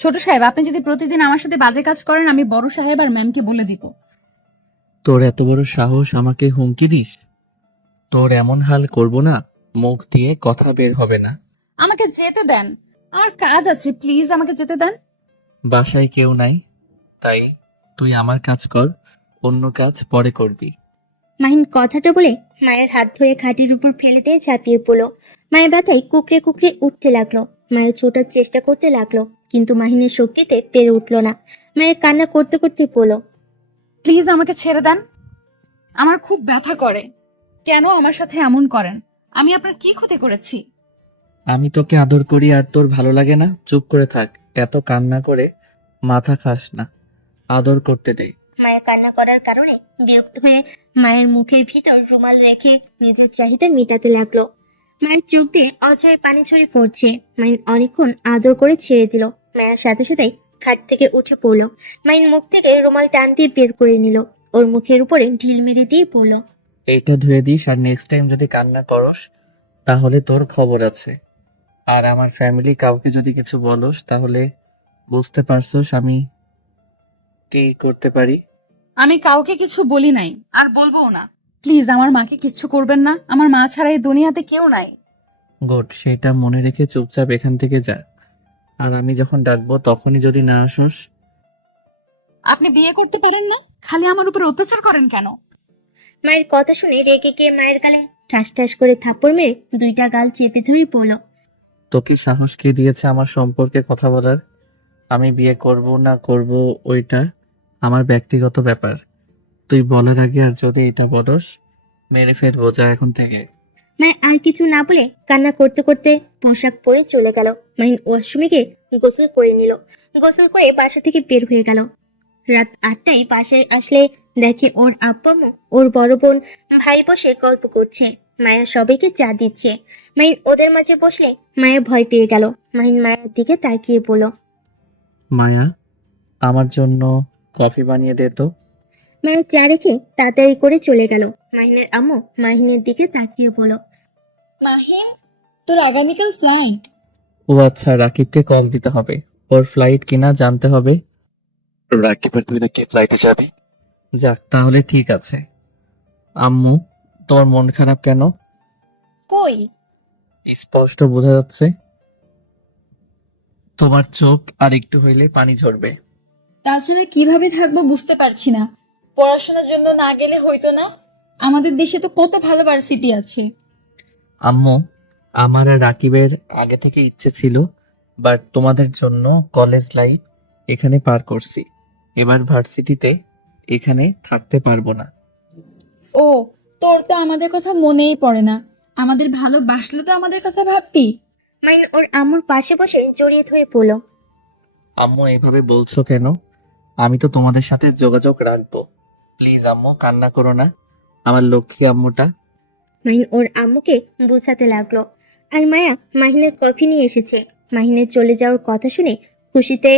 ছোট সাহেব, আপনি যদি প্রতিদিন আমার সাথে বাজে কাজ করেন, আমি বড় সাহেব আর ম্যামকে বলে দিব। তোর এত বড় সাহস আমাকে হুমকি দিস? তোর এমন হাল করব না, মুখ দিয়ে কথা বের হবে না। আমাকে যেতে দেন, আমার কাজ আছে, প্লিজ আমাকে যেতে দেন। বাসায় কেউ নাই, তাই তুই আমার কাজ কর, অন্য কাজ পরে করবি। মাহিন কথাটা বলে মায়ের হাত ধরে খাটের উপর ফেলে দিয়ে ঝাঁপিয়ে পড়লো। মায়ের ব্যথায় কুকড়ে কুকড়ে উঠতে লাগলো। মায়ের ছোটার চেষ্টা করতে লাগলো, কিন্তু মাহিনের শক্তিতে পেরে উঠলো না। মায়ের কান্না করতে করতে বলল, প্লিজ আমাকে ছেড়ে দেন, আমার খুব ব্যথা করে। কেন আমার সাথে এমন করেন? আমি আপনার কি ক্ষতি করেছি? আমি তোকে আদর করি আর তোর ভালো লাগে না? চুপ করে থাক, এত কান্না করে মাথা খাস না, আদর করতে দে। মায়ের কান্না করার কারণে বিরক্ত হয়ে মায়ের মুখের ভিতর রুমাল রেখে নিজের চাহিদা মেটাতে লাগলো। মায়ের চোখ দিয়ে অঝরে পানি ছড়ে পড়ছে। মায়ের অনেকক্ষণ আদর করে ছেড়ে দিল। মায়ের সাথে সাথেই খাট থেকে উঠে পড়লো। মায়ের মুখ থেকে রুমাল টান দিয়ে বের করে নিল। ওর মুখের উপরে ঢিল মেরে দিয়ে পড়ল, এইটা ধুয়ে দিস, আর নেক্সট টাইম যদি কান্না করস তাহলে তোর খবর আছে। আর আমার ফ্যামিলি কাউকে যদি কিছু বলস তাহলে বুঝতে পারছস আমি কি করতে পারি। আমি কাউকে কিছু বলি নাই, আর বলবোও না। প্লিজ আমার মাকে কিচ্ছু করবেন না, আমার মা ছাড়া এই দুনিয়াতে কেউ নাই। গুড, সেটা মনে রেখে চুপচাপ এখান থেকে যা। আর আমি যখন ডাকবো তখনই যদি না আসস। আপনি বিয়ে করতে পারেন না, খালি আমার উপর অত্যাচার করেন কেন? মায়ের কথা শুনে রেগে গিয়ে মায়ের গালে ঠাস ঠাস করে থাপ্পড় মেরে দুইটা গাল চেপে ধরেই পড়ল, তোকে সাহস কে দিয়েছে আমার সম্পর্কে কথা বলার? আমি বিয়ে করব না করব ওইটা আমার ব্যক্তিগত ব্যাপার। তুই বলার আগে আর যদি এটা বলস মেরে ফেলবো, যা এখন থেকে। মায়ের আর কিছু না বলে কান্না করতে করতে পোশাক পরে চলে গেল। মাহিন ওয়াশরুমে গিয়ে গোসল করে নিল। গোসল করে বাসা থেকে বের হয়ে গেল। রাত 8টায় বাসায় আসলে দেখে ওর আব্বা আম্মু, ওর বড় বোন, ভাই বসে গল্প করছে। মায়া সবাইকে চা দিচ্ছে। মাহিন ওদের মাঝে বসলে মায়ের ভয় পেয়ে গেল। মাহিন মায়ের দিকে তাকিয়ে বলল, মায়া, আমার জন্য কফি বানিয়ে দে তো। মায়ের চা রেখে তাড়াতাড়ি করে চলে গেল। মাহিনের আম্মু মাহিনের দিকে তাকিয়ে বলল, মাহিন, তোর আগামীকাল ফ্লাইট। ও আচ্ছা, রাকিবকে কল দিতে হবে, ওর ফ্লাইট কিনা জানতে হবে। রাকিব আর তুই নাকি ফ্লাইটে যাবি? যাক, তাহলে ঠিক আছে। আম্মু, তোমার মন খারাপ কেন? কই? স্পষ্ট বোঝা যাচ্ছে, তোমার চোখ আর একটু হইলে পানি ঝরবে। তাছাড়া কিভাবে থাকবো বুঝতে পারছি না। পড়াশোনার জন্য না গেলে হইতো না? আমাদের দেশে তো কত ভালো ভার্সিটি আছে। আম্মু, আমার আর রাকিবের আগে থেকে ইচ্ছে ছিল, বাট তোমাদের জন্য কলেজ লাইফ এখানে পার করছি, এবার ভার্সিটিতে এখানে থাকতে পারবো না। ও, তোর তো আমাদের কথা মনেই পড়ে না। আমাদের ভালোবাসলে তো আমাদের কথা ভাববি। মাহিন ওর আম্মুর পাশে বসে জড়িয়ে ধরে পড়ল। আম্মু, এভাবে বলছো কেন? আমি তো তোমাদের সাথে যোগাযোগ রাখবো। প্লিজ আম্মু, কান্না করো না, আমার লক্ষ্মী আম্মুটা। মাহিন ওর আম্মুকে বোঝাতে লাগলো। আর মায়া মাহিনের কফি নিয়ে এসেছে। মাহিনের চলে যাওয়ার কথা শুনে খুশিতে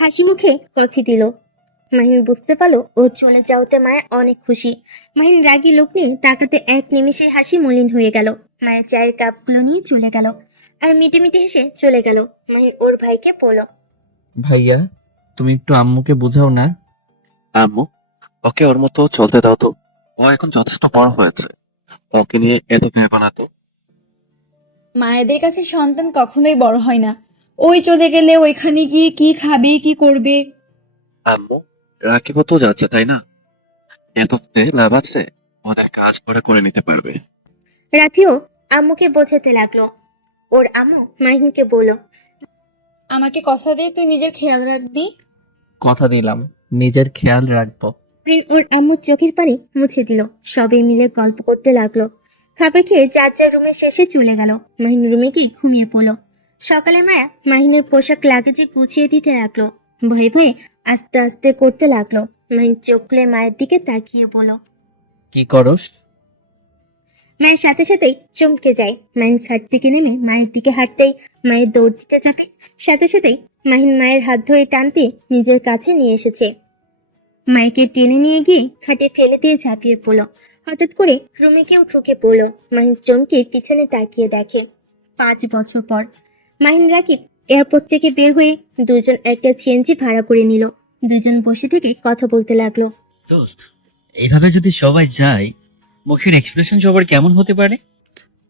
হাসি মুখে কফি দিল। মাহিন বুঝতে পারলো ও চলে যাওয়াতে মায়া অনেক খুশি। মাহিন রাগী লোক নিয়ে তাকাতে এক নিমিষে হাসি মলিন হয়ে গেল। মায়ের চায়ের কাপগুলো নিয়ে চলে গেল আর মিটে মিটে হেসে চলে গেল। মাহিন ওর ভাইকে বলল, ভাইয়া, তুমি একটু আম্মুকে বোঝাও না। আম্মু, ওকে ওর মতো চলতে দাও তো। ও এখন যথেষ্ট বড় হয়েছে, ওকে নিয়ে এত ভেবো না তো। মায়েদের কাছে সন্তান কখনোই বড় হয় না। ওই চলে গেলে ওইখানে গিয়ে কি খাবে কি করবে? আম্মু, রাকিবও তো যাচ্ছে তাই না? এততে লাভ আছে, ওদের কাজ করে করে নিতে পারবে। রাফিও আম্মুকে বোঝাতে লাগলো। ওর আম্মু মাহিনকে বলল, আমাকে কথা দে তুই নিজের খেয়াল রাখবি। কথা দিলাম, নিজের খেয়াল রাখবো। মাহিন ওর আম্মুর চোখের পানি মুছে দিল। সবাই মিলে গল্প করতে লাগলো। খাবার খেয়ে যার যার রুমের শেষে চলে গেল। মাহিন রুমে গিয়ে ঘুমিয়ে পড়ল। সকালে মায়া মাহিনের পোশাক লাগেজে গুছিয়ে দিতে লাগলো। ভয়ে ভয়ে আস্তে আস্তে করতে লাগলো। মাহিন চোখ খুলে মায়ের দিকে তাকিয়ে বলল, কি করস? মায়ের সাথে সাথেই চমকে যায়। মাহিন খাট থেকে নেমে মায়ের দিকে হাঁটতেই মায়ের দৌড় দিতে যাবে। সাথে সাথেই মাহিন মায়ের হাত ধরে টানতে নিজের কাছে নিয়ে এসেছে। মাইকে টেনে নিয়ে গিয়ে খাটে ফেলে দিয়ে ঝাঁপিয়ে পড়ল। হঠাৎ করে রুমে কেউ ঢুকে পড়ল। মাহিন চমকে পিছনে তাকিয়ে দেখে 5 বছর পর মাহিন রাকিব এয়ারপোর্ট থেকে বের হয়ে দুজন একটা সিএনজি ভাড়া করে নিল। দুজন বসে থেকে কথা বলতে লাগলো। দোস্ত, এইভাবে যদি সবাই যায়, মুখের এক্সপ্রেশন সবার কেমন হতে পারে?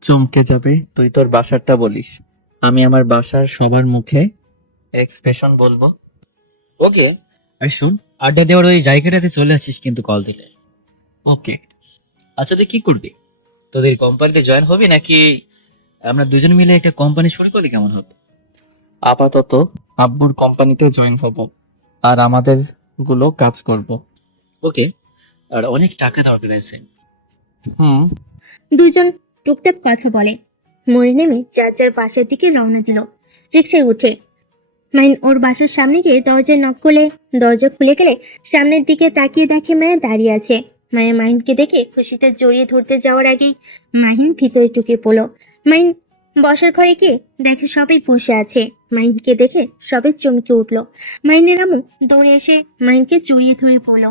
চমকে যাবে। তুই তোর বাসারটা বলিস, আমি আমার বাসার সবার মুখে এক্সপ্রেশন বলবো। ওকে, আর শুন, আড্ডা দেওয়ার ওই জায়গাটাতে চলে আসিস কিন্তু কল দিলে। ওকে। আচ্ছা, তুই কি করবি? তোদের কোম্পানিতে জয়েন হবি নাকি আমরা দুজন মিলে একটা কোম্পানি শুরু করলে কেমন হবে? আপাতত আব্বুর কোম্পানিতে জয়েন হব, আর আমাদের গুলো কাজ করব। ওকে, আর অনেক টাকা দরকার আছে। হুম। দুজন টুকটাক কথা বলে। মোড়ে নেমে যার যার বাসার দিকে রওনা দিল। রিকশায় উঠে মাহিন ওর বাসার সামনে গিয়ে দরজায় নক করলে দরজা খুলে গেলে সামনের দিকে তাকিয়ে দেখে মায়া দাঁড়িয়ে আছে। মায়া মাহিনকে দেখে খুশিতে জড়িয়ে ধরতে যাওয়ার আগেই মাহিন ভিতরে ঢুকে পড়লো। মাহিন বসার ঘরে গিয়ে দেখে সবাই বসে আছে। মাহিনকে দেখে সবাই চমকে উঠলো। মাহিনের আম্মু দৌড়ে এসে মাহিনকে জড়িয়ে ধরে পড়লো।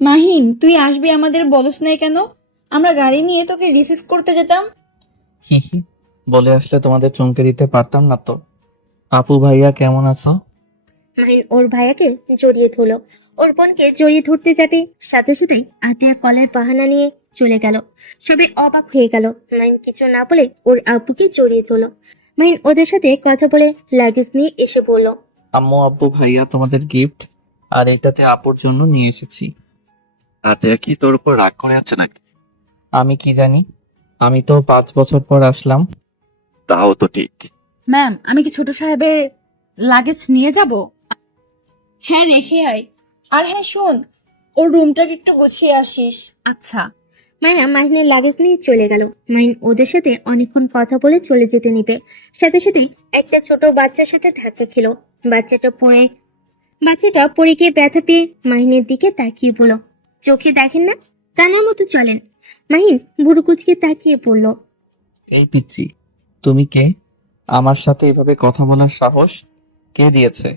মাহিন, তুই আসবি আমাদের বলস নাই কেন? আমরা গাড়ি নিয়ে তোকে রিসিভ করতে যেতাম। হি হি, বলে আসলে তোমাদের চমকে দিতে পারতাম না তো। আপু ভাইয়া কেমন আছো? মাহিন ওর ভাইয়াকে জড়িয়ে ধরলো। ওর বোনকে জড়িয়ে ধরতে যাবে, সাথে সাথেই আতিয়া কলের বাহানা নিয়ে চলে গেল। সবাই অবাক হয়ে গেল। মাহিন কিছু না বলে ওর আব্বুকে জড়িয়ে ধরলো। মাহিন ওদের সাথে কথা বলে লাগেজ নিয়ে এসে বলল, আম্মু আব্বু ভাইয়া তোমাদের গিফট, আর এটাতে আপুর জন্য নিয়ে এসেছি। আতিয়া কি তোর উপর রাগ করে আছে নাকি? আমি কি জানি, আমি তো 5 বছর পর আসলাম। তাও তো ঠিক। ম্যাম, আমি কি ছোট সাহেবের লাগেজ নিয়ে যাব? হ্যাঁ, রেখে আয়। আর হ্যাঁ শোন, ওর রুমটাকে একটু গুছিয়ে আসিস। আচ্ছা। মায়া মাহিনের লাগেজ নিয়ে চলে গেল। মাহিন ওদের সাথে অনেকক্ষণ কথা বলে চলে যেতে নিবে, সাথে সাথে একটা ছোট বাচ্চার সাথে ধাক্কা খেলো। বাচ্চাটা পড়ে গিয়ে ব্যথা পেয়ে মাহিনের দিকে তাকিয়ে বলল, চোখে দেখেন না, কানার মতো চলেন। মাহিন বুড়ো কুচকে তাকিয়ে পড়ল। এই পিচ্চি, তুমি কে? আমার সাথে এভাবে কথা বলার সাহস কে দিয়েছে?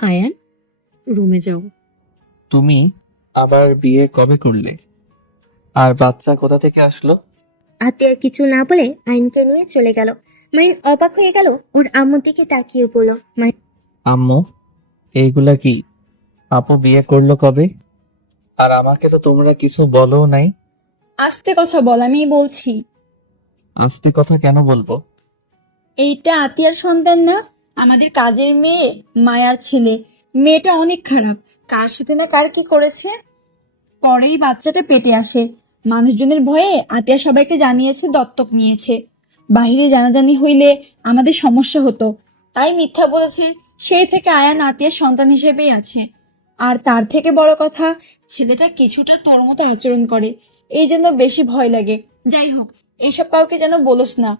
আয়ান, রুমে যাও। তুমি আবার বিয়ে কবে করলে? আর বাচ্চা কোথা থেকে আসলো? আতিয়ার কিছু না বলে আইনকে নিয়ে চলে গেল। মাহিন অবাক হয়ে গেল, ওর আম্মুর দিকে তাকিয়ে পড়ল। আম্মু, এইগুলা কি? আপু বিয়ে করলো কবে? আর আমাকে তো তোমরা কিছু বলো নাই। আস্তে কথা বল, আমি বলছি। আস্তে কথা কেন বলবো? এইটা আতিয়ার সন্তান না, আমাদের কাজের মেয়ে মায়ার ছেলে। মেয়েটা অনেক খারাপ, কার সাথে না কার কি করেছে। পরেই বাচ্চাটা পেটে আসে। মানুষজনের ভয়ে আতিয়া সবাইকে জানিয়েছে দত্তক নিয়েছে। বাহিরে জানাজানি হইলে আমাদের সমস্যা হতো, তাই মিথ্যা বলেছে। সেই থেকে আয়ান আতিয়ার সন্তান হিসেবেই আছে। আর তার থেকে বড় কথা, ছেলেটা কিছুটা তোর মতো আচরণ করে, এই জন্য বেশি ভয় লাগে। যাই হোক, এইসব কাউকে যেন বলোস না।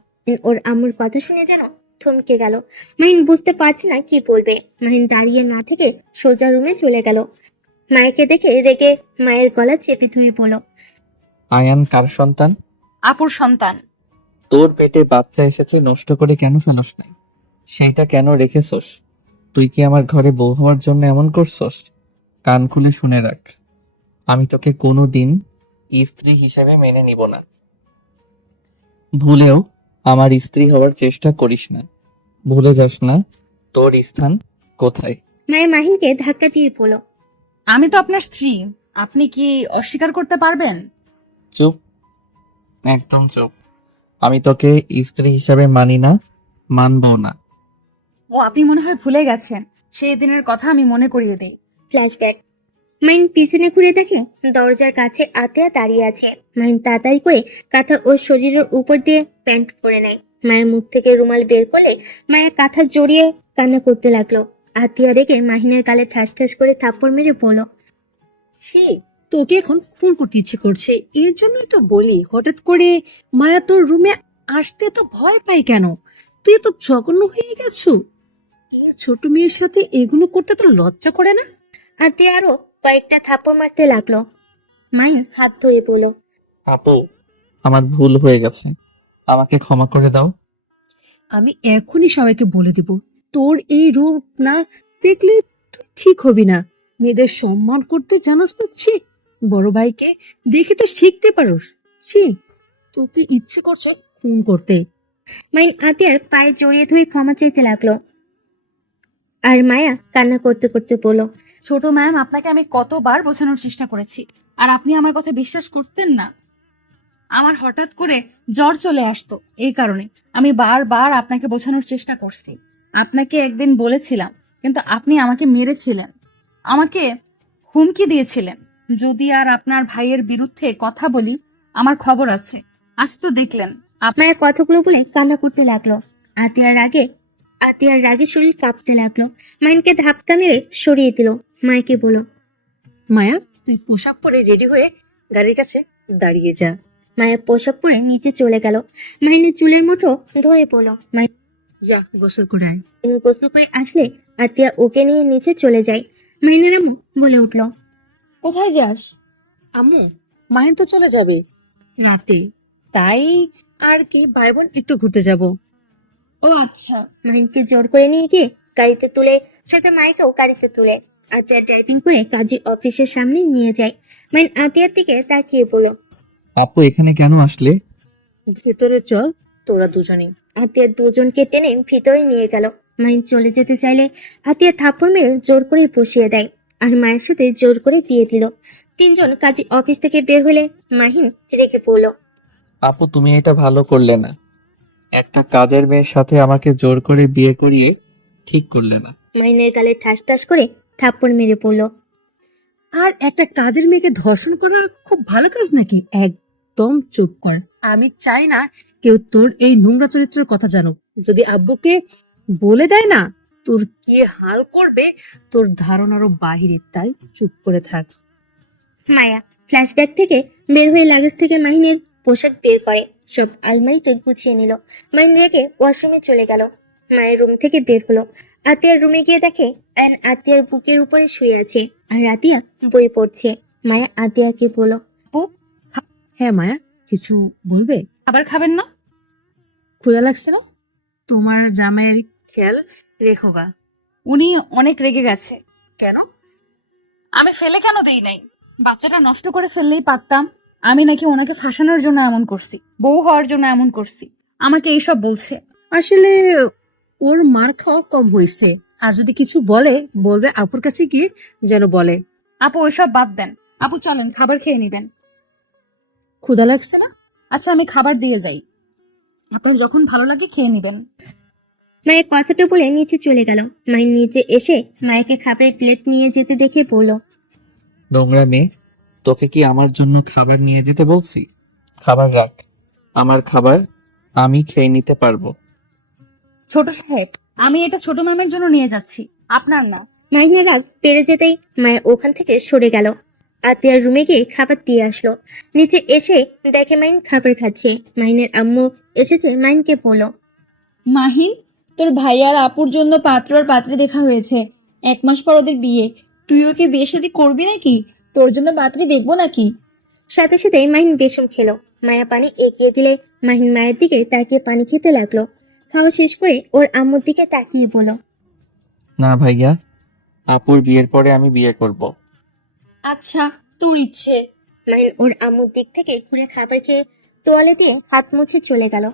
ওর আম্মুর কথা শুনে যেন থমকে গেল। মাহিন বুঝতে পারছে না কি বলবে। মাহিন দাঁড়িয়ে না থেকে সোজা রুমে চলে গেল। মায়েকে দেখে রেগে মায়ের গলা চেপে ধরে বলল, আয়ান কার সন্তান? আপুর সন্তান। তোর পেটে বাচ্চা এসেছে, নষ্ট করে কেন ফেলোস নাই? সেইটা কেন রেখেছস? তুই কি আমার ঘরে বউ হওয়ার জন্য এমন করছস? কান খুলে শুনে রাখ, আমি তোকে কোনোদিন স্ত্রী হিসেবে মেনে নিব না। ভুলেও আমার স্ত্রী হওয়ার চেষ্টা করিস না। ভুলে যাস না তোর স্থান কোথায়। মায়ের মাহিনকে ধাক্কা দিয়ে বলল, আমি তো আপনার স্ত্রী, আপনি কি অস্বীকার করতে পারবেন? চুপ, একদম চুপ। আমি তোকে স্ত্রী হিসাবে মানি না, মানবো না। ও, আপনি মনে হয় ভুলে গেছেন, সেই দিনের কথা আমি মনে করিয়ে দিই। ফ্ল্যাশব্যাক। মাহিন পিছনে ঘুরে দেখে দরজার কাছে আতিয়া দাঁড়িয়ে আছে। মাহিন তাড়াতাড়ি করে কাঁথা ওর শরীরের উপর দিয়ে প্যান্ট পরে নেয়। মায়ের মুখ থেকে রুমাল বের করলে মায়ের কাঁথা জড়িয়ে কান্না করতে লাগলো। আতিয়া রেগে মাহিনের গালে ঠাস ঠাস করে থাপ্পড় মেরে বলল, সে তোকে এখন খুন করতে ইচ্ছে করছে, এর জন্যই তো বলি হঠাৎ করে মায়া তোর রুমে আসতে তো ভয় পাই কেন? তুই তো জঘন্য হয়ে গেছো। এই ছোট মেয়ের সাথে এগুলো করতে তো লজ্জা করে না? আতিয়া আরো কয়েকটা থাপ্পড় মারতে লাগলো। মাহিন হাত ধরে বলল, আপু, আমার ভুল হয়ে গেছে, আমাকে ক্ষমা করে দাও। আমি এখনই সবাইকে বলে দেব, তোর এই রূপ না দেখলে তুই ঠিক হবি না। মেয়েদের সম্মান করতে জানোস তো? ছি, বড় ভাইকে দেখে তো শিখতে পারোস। ছি, তোকে ইচ্ছে করছে খুন করতে। মাহিন আতিয়ার পায়ে জড়িয়ে ধরে ক্ষমা চাইতে লাগলো। আর মায়া কান্না করতে করতে বলল, ছোট ম্যাম, আপনাকে আমি কতবার বোঝানোর চেষ্টা করেছি, আর আপনি আমার কথা বিশ্বাস করতেন না। আমার হঠাৎ করে জ্বর চলে আসতো, এই কারণে আমি বারবার আপনাকে বোঝানোর চেষ্টা করছি। আপনাকে একদিন বলেছিলাম, কিন্তু আপনি আমাকে মেরেছিলেন, আমাকে হুমকি দিয়েছিলেন যদি আর আপনার ভাইয়ের বিরুদ্ধে কথা বলি আমার খবর আছে। আজ তো দেখলেন। মায়া কথাগুলো বলে কান্না করতে লাগলো। আতিয়ার রাগে শরীর কাঁপতে লাগলো। মাহিনকে ধাক্কা মেরে সরিয়ে দিল। মায়াকে বলল, মায়া, তুই পোশাক পরে রেডি হয়ে গাড়ির কাছে দাঁড়িয়ে যা। মায়া পোশাক পরে নিচে চলে গেল। মাহিনের চুলের মুঠো ধরে বলল, যা গোসল করে আয়। গোসল করে আসলে আতিয়া ওকে নিয়ে নিচে চলে যায়। মাহিনের আম্মু বলে উঠল, কোথায় যাস? আম্মু, মাহিন তো চলে যাবে রাতে, তাই আর কি ভাই বোন একটু ঘুরতে যাব। ও আচ্ছা। মাহিনকে জোর করে নিয়ে গিয়ে গাড়িতে তুলে, সাথে মাইকেও গাড়িতে তুলে আতিয়া ড্রাইভিং করে কাজী অফিসের সামনে নিয়ে যায়। মাহিন আতিয়ার দিকে তাকিয়ে বলল, আপু এখানে কেন আসলে? ভেতরে চল, তোরা দুজনেই। আতিয়ার দুজনকে টেনে ভিতরে নিয়ে গেল। মাহিন চলে যেতে চাইলে আতিয়া থাপ্পড় মেরে জোর করে বসিয়ে দেয়, আর মায়ের সাথে জোর করে বিয়ে দিল। তিনজন কাজী অফিস থেকে বের হলে মাহিন রেগে পড়ল। আপু তুমি এটা ভালো করলে না, একটা কাজের মেয়ের সাথে আমাকে জোর করে বিয়ে করিয়ে ঠিক করলে না। মাহিনের গালে ঠাস ঠাস করে থাপ্পড় মেরে পড়ল। আর একটা কাজের মেয়েকে ধর্ষণ করা খুব ভালো কাজ নাকি? একদম চুপ কর। আমি চাই না কেউ তোর এই নোংরা চরিত্রের কথা জানুক। যদি আব্বুকে বলে দেয় না, তোর কি হাল করবে তোর ধারণারও বাহিরে, তাই চুপ করে থাক। মায়া ফ্ল্যাশব্যাক থেকে বের হয়ে লাগেজ থেকে মাহিনের পোশাক বের করে সব আলমারিতে গুছিয়ে নিল। মাহিন রেগে ওয়াশরুমে চলে গেল। মায়ের রুম থেকে বের হলো। আতিয়ার রুমে গিয়ে দেখে অ্যান আতিয়ার বুকের উপরে শুয়ে আছে, আর আতিয়া বই পড়ছে। মায়া আতিয়াকে বলল, আপু, হ্যাঁ মায়া, কিছু বলবে? খাবার খাবেন না? ক্ষুধা লাগছে না? তোমার জামাইয়ের খেয়াল রেখো গা। উনি অনেক রেগে গেছে। কেন? আমি ফেলে কেন দেই নাই? বাচ্চাটা নষ্ট করে ফেললেই পারতাম। আমি নাকি ওনাকে ফাঁসানোর জন্য এমন করছি, বউ হওয়ার জন্য এমন করছি, আমাকে এইসব বলছে। আসলে ওর মার খাওয়া কম হয়েছে, আর যদি কিছু বলে বলবে আপুর কাছে গিয়ে যেন বলে। আপু ওইসব বাদ দেন। আপু চলেন, খাবার খেয়ে নিবেন। ক্ষুধা লাগছে না? আচ্ছা, আমি খাবার দিয়ে যাই, আপনার যখন ভালো লাগে খেয়ে নিবেন। মায়ের কথাটা বলে নিচে চলে গেল। মায়ের নিচে এসে মায়েকে খাবারের প্লেট নিয়ে যেতে দেখে বলল, নোংরা মেয়ে, তোকে কি আমার জন্য খাবার নিয়ে যেতে বলছি? খাবার রাখ, আমার খাবার আমি খেয়ে নিতে পারবো। ছোট সাহেব, আমি এটা ছোট ম্যামের জন্য নিয়ে যাচ্ছি, আপনার না। মাহিনের রাগ বেড়ে যেতেই মায়া ওখান থেকে সরে গেল। আতিয়ার রুমে গিয়ে খাবার দিয়ে আসলো। নিচে এসে দেখে মাহিন খাবার খাচ্ছে। মাহিনের আম্মু এসেছে, মাহিনকে বলল, মাহিন, তোর ভাই আর আপুর জন্য পাত্র আর পাত্রী দেখা হয়েছে। 1 মাস পর ওদের বিয়ে। তুই ওকে বিয়ে শাদী করবি নাকি? তোর জন্য পাত্রী দেখবো নাকি? সাথে সাথে মাহিন বেসম খেলো। মায়া পানি এগিয়ে দিলে মাহিন মায়ের দিকে তাকিয়ে পানি খেতে লাগলো। খাওয়া শেষ করে ওর আম্মুর দিকে তাকিয়ে বলল, না ভাইয়া, আপুর বিয়ের পরে আমি বিয়ে করব। আচ্ছা, তোর ইচ্ছে। মাহিন ওর আম্মুর দিক থেকে ঘুরে খাবার খেয়ে তোয়ালে দিয়ে হাত মুছে চলে গেল।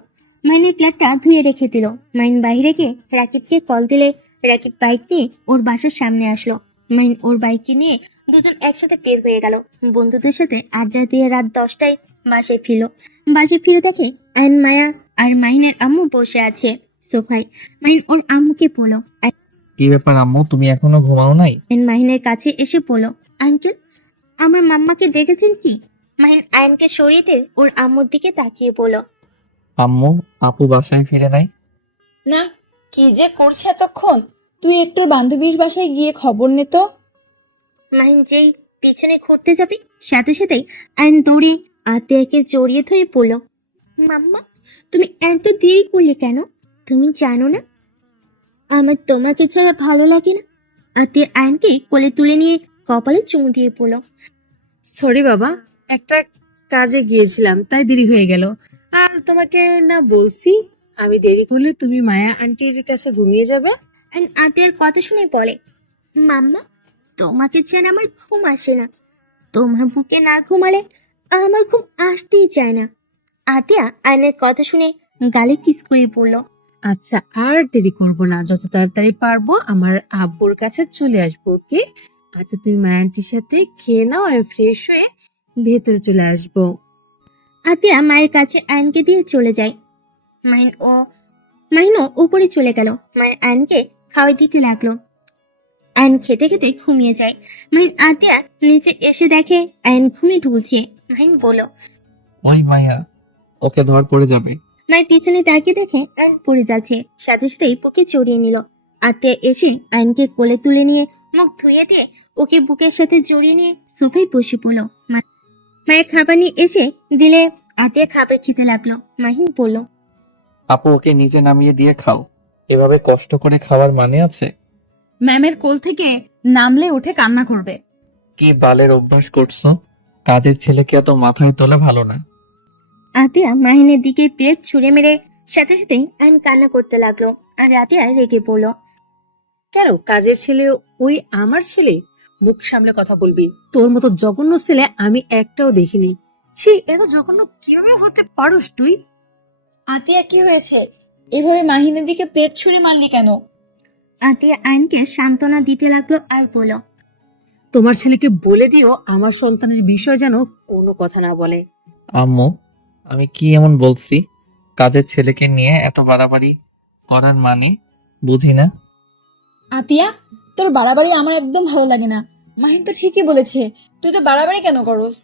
মাহিনের প্লেটটা ধুয়ে রেখে দিল। মাহিন বাইরে গিয়ে রাকিবকে কল দিলে রাকিব বাইক নিয়ে ওর বাসার সামনে আসলো। মাহিন ওর বাইককে নিয়ে দুজন একসাথে বের হয়ে গেল। বন্ধুদের সাথে আড্ডা দিয়ে রাত 10টায় বাসায় ফিরল। বাসায় ফিরে দেখে আইন, মায়া আর মাহিনের আম্মু বসে আছে সোফায়। মাহিন ওর আম্মুকে বলল, কি ব্যাপার আম্মু, তুমি এখনো ঘুমাও নাই? আইন মাহিনের কাছে এসে বলল, আঙ্কেল, আমার মাম্মাকে দেখেছেন কি? মাহিন আয়নকে সরিয়ে দিয়ে ওর আম্মুর দিকে তাকিয়ে বলল, আম্মু, আপু বাসায় ফিরে নাই? না, কি যে করছে এতক্ষণ। তুই একটু বান্ধবীর বাসায় গিয়ে খবর নে তো। মাহিন যেই পিছনে ঘুরতে যাবে সাথে সাথেই আয়ন দৌড়ে আতিয়াকে জড়িয়ে ধরে বলল, মাম্মা, তুমি এত দেরি করলে কেন? তুমি জানো না আমার তোমাকে ছাড়া ভালো লাগে না? আতিয়া আয়নকে কোলে তুলে নিয়ে কপালে চুমু দিয়ে বলল, সরি বাবা, একটা কাজে গিয়েছিলাম তাই দেরি হয়ে গেল। আর তোমাকে না বলছি, আমি দেরি করলে তুমি মায়া আন্টির কাছে ঘুমিয়ে যাবে। আয়ন আতিয়ার কথা শুনে বলে, মাম্মা, তোমাকে ছাড়া আমার ঘুম আসে না। তোমার বুকে না ঘুমালে আমার ঘুম আসতেই চায় না। আতিয়া আয়নের কথা শুনে গালে কিস করে বলল, আচ্ছা, আর দেরি করব না, যত তাড়াতাড়ি পারবো আমার আব্বুর কাছে চলে আসবো, ওকে? আচ্ছা, তুমি মায়ান্টির সাথে খেয়ে নাও, আমি ফ্রেশ হয়ে ভেতরে চলে আসবো। আতিয়া মায়ের কাছে আয়নকে দিয়ে চলে যায়। মাহিনও উপরে চলে গেল। মায়ের আয়নকে খাওয়াই দিতে লাগলো। আয়ন খেতে খেতে ঘুমিয়ে যায়। মাহিন আতিয়া নিচে এসে দেখে আয়ন ঘুমিয়ে ঢুলছে। মাহিন বলল, ওই মায়া, ওকে ধর পড়ে যাবে। মায়ের পিছনে তাকিয়ে দেখে আয়ন পড়ে যাচ্ছে। সাথে সাথেই বুকে জড়িয়ে নিল। আতিয়া এসে আয়নকে কোলে তুলে নিয়ে মুখ ধুয়ে দিয়ে ওকে বুকের সাথে জড়িয়ে নিয়ে সোফায় বসে পড়ল। মায়ের খাবার নিয়ে এসে দিলে আতিয়া খাবার খেতে লাগলো। মাহিন বলল, আপু, ওকে নিচে নামিয়ে দিয়ে খাও। এভাবে কষ্ট করে খাওয়ার মানে আছে? ম্যামের কোল থেকে নামলে উঠে কান্না করবে। কি বালের অভ্যাস করছো? কাজের ছেলেকে এত মাথায় তোলা ভালো না। আতিয়া মাহিনের দিকে প্লেট ছুঁড়ে মেরে সাথে সাথেই আয়ন কান্না করতে লাগলো। আর আতিয়া রেগে পড়ল। কেন, কাজের ছেলে ওই আমার ছেলে? মুখ সামলে কথা বলবি। তোর মতো জঘন্য ছেলে আমি একটাও দেখিনি। ছি, এত জঘন্য কিভাবে হতে পারোস তুই? আতিয়া, কি হয়েছে? এভাবে মাহিনের দিকে প্লেট ছুঁড়ে মারলি কেন? আতিয়া আয়নকে সান্ত্বনা দিতে লাগলো আর বলল, তোমার ছেলেকে বলে দিও আমার সন্তানের বিষয় যেন কোনো কথা না বলে। আম্মু, আমি কি এমন বলছি? কাজের ছেলেকে নিয়ে এত বাড়াবাড়ি করার মানে বুঝি না। আতিয়া, তোর বাড়াবাড়ি আমার একদম ভালো লাগে না। মাহিন তো ঠিকই বলেছে, তুই তো বাড়াবাড়ি কেন করস?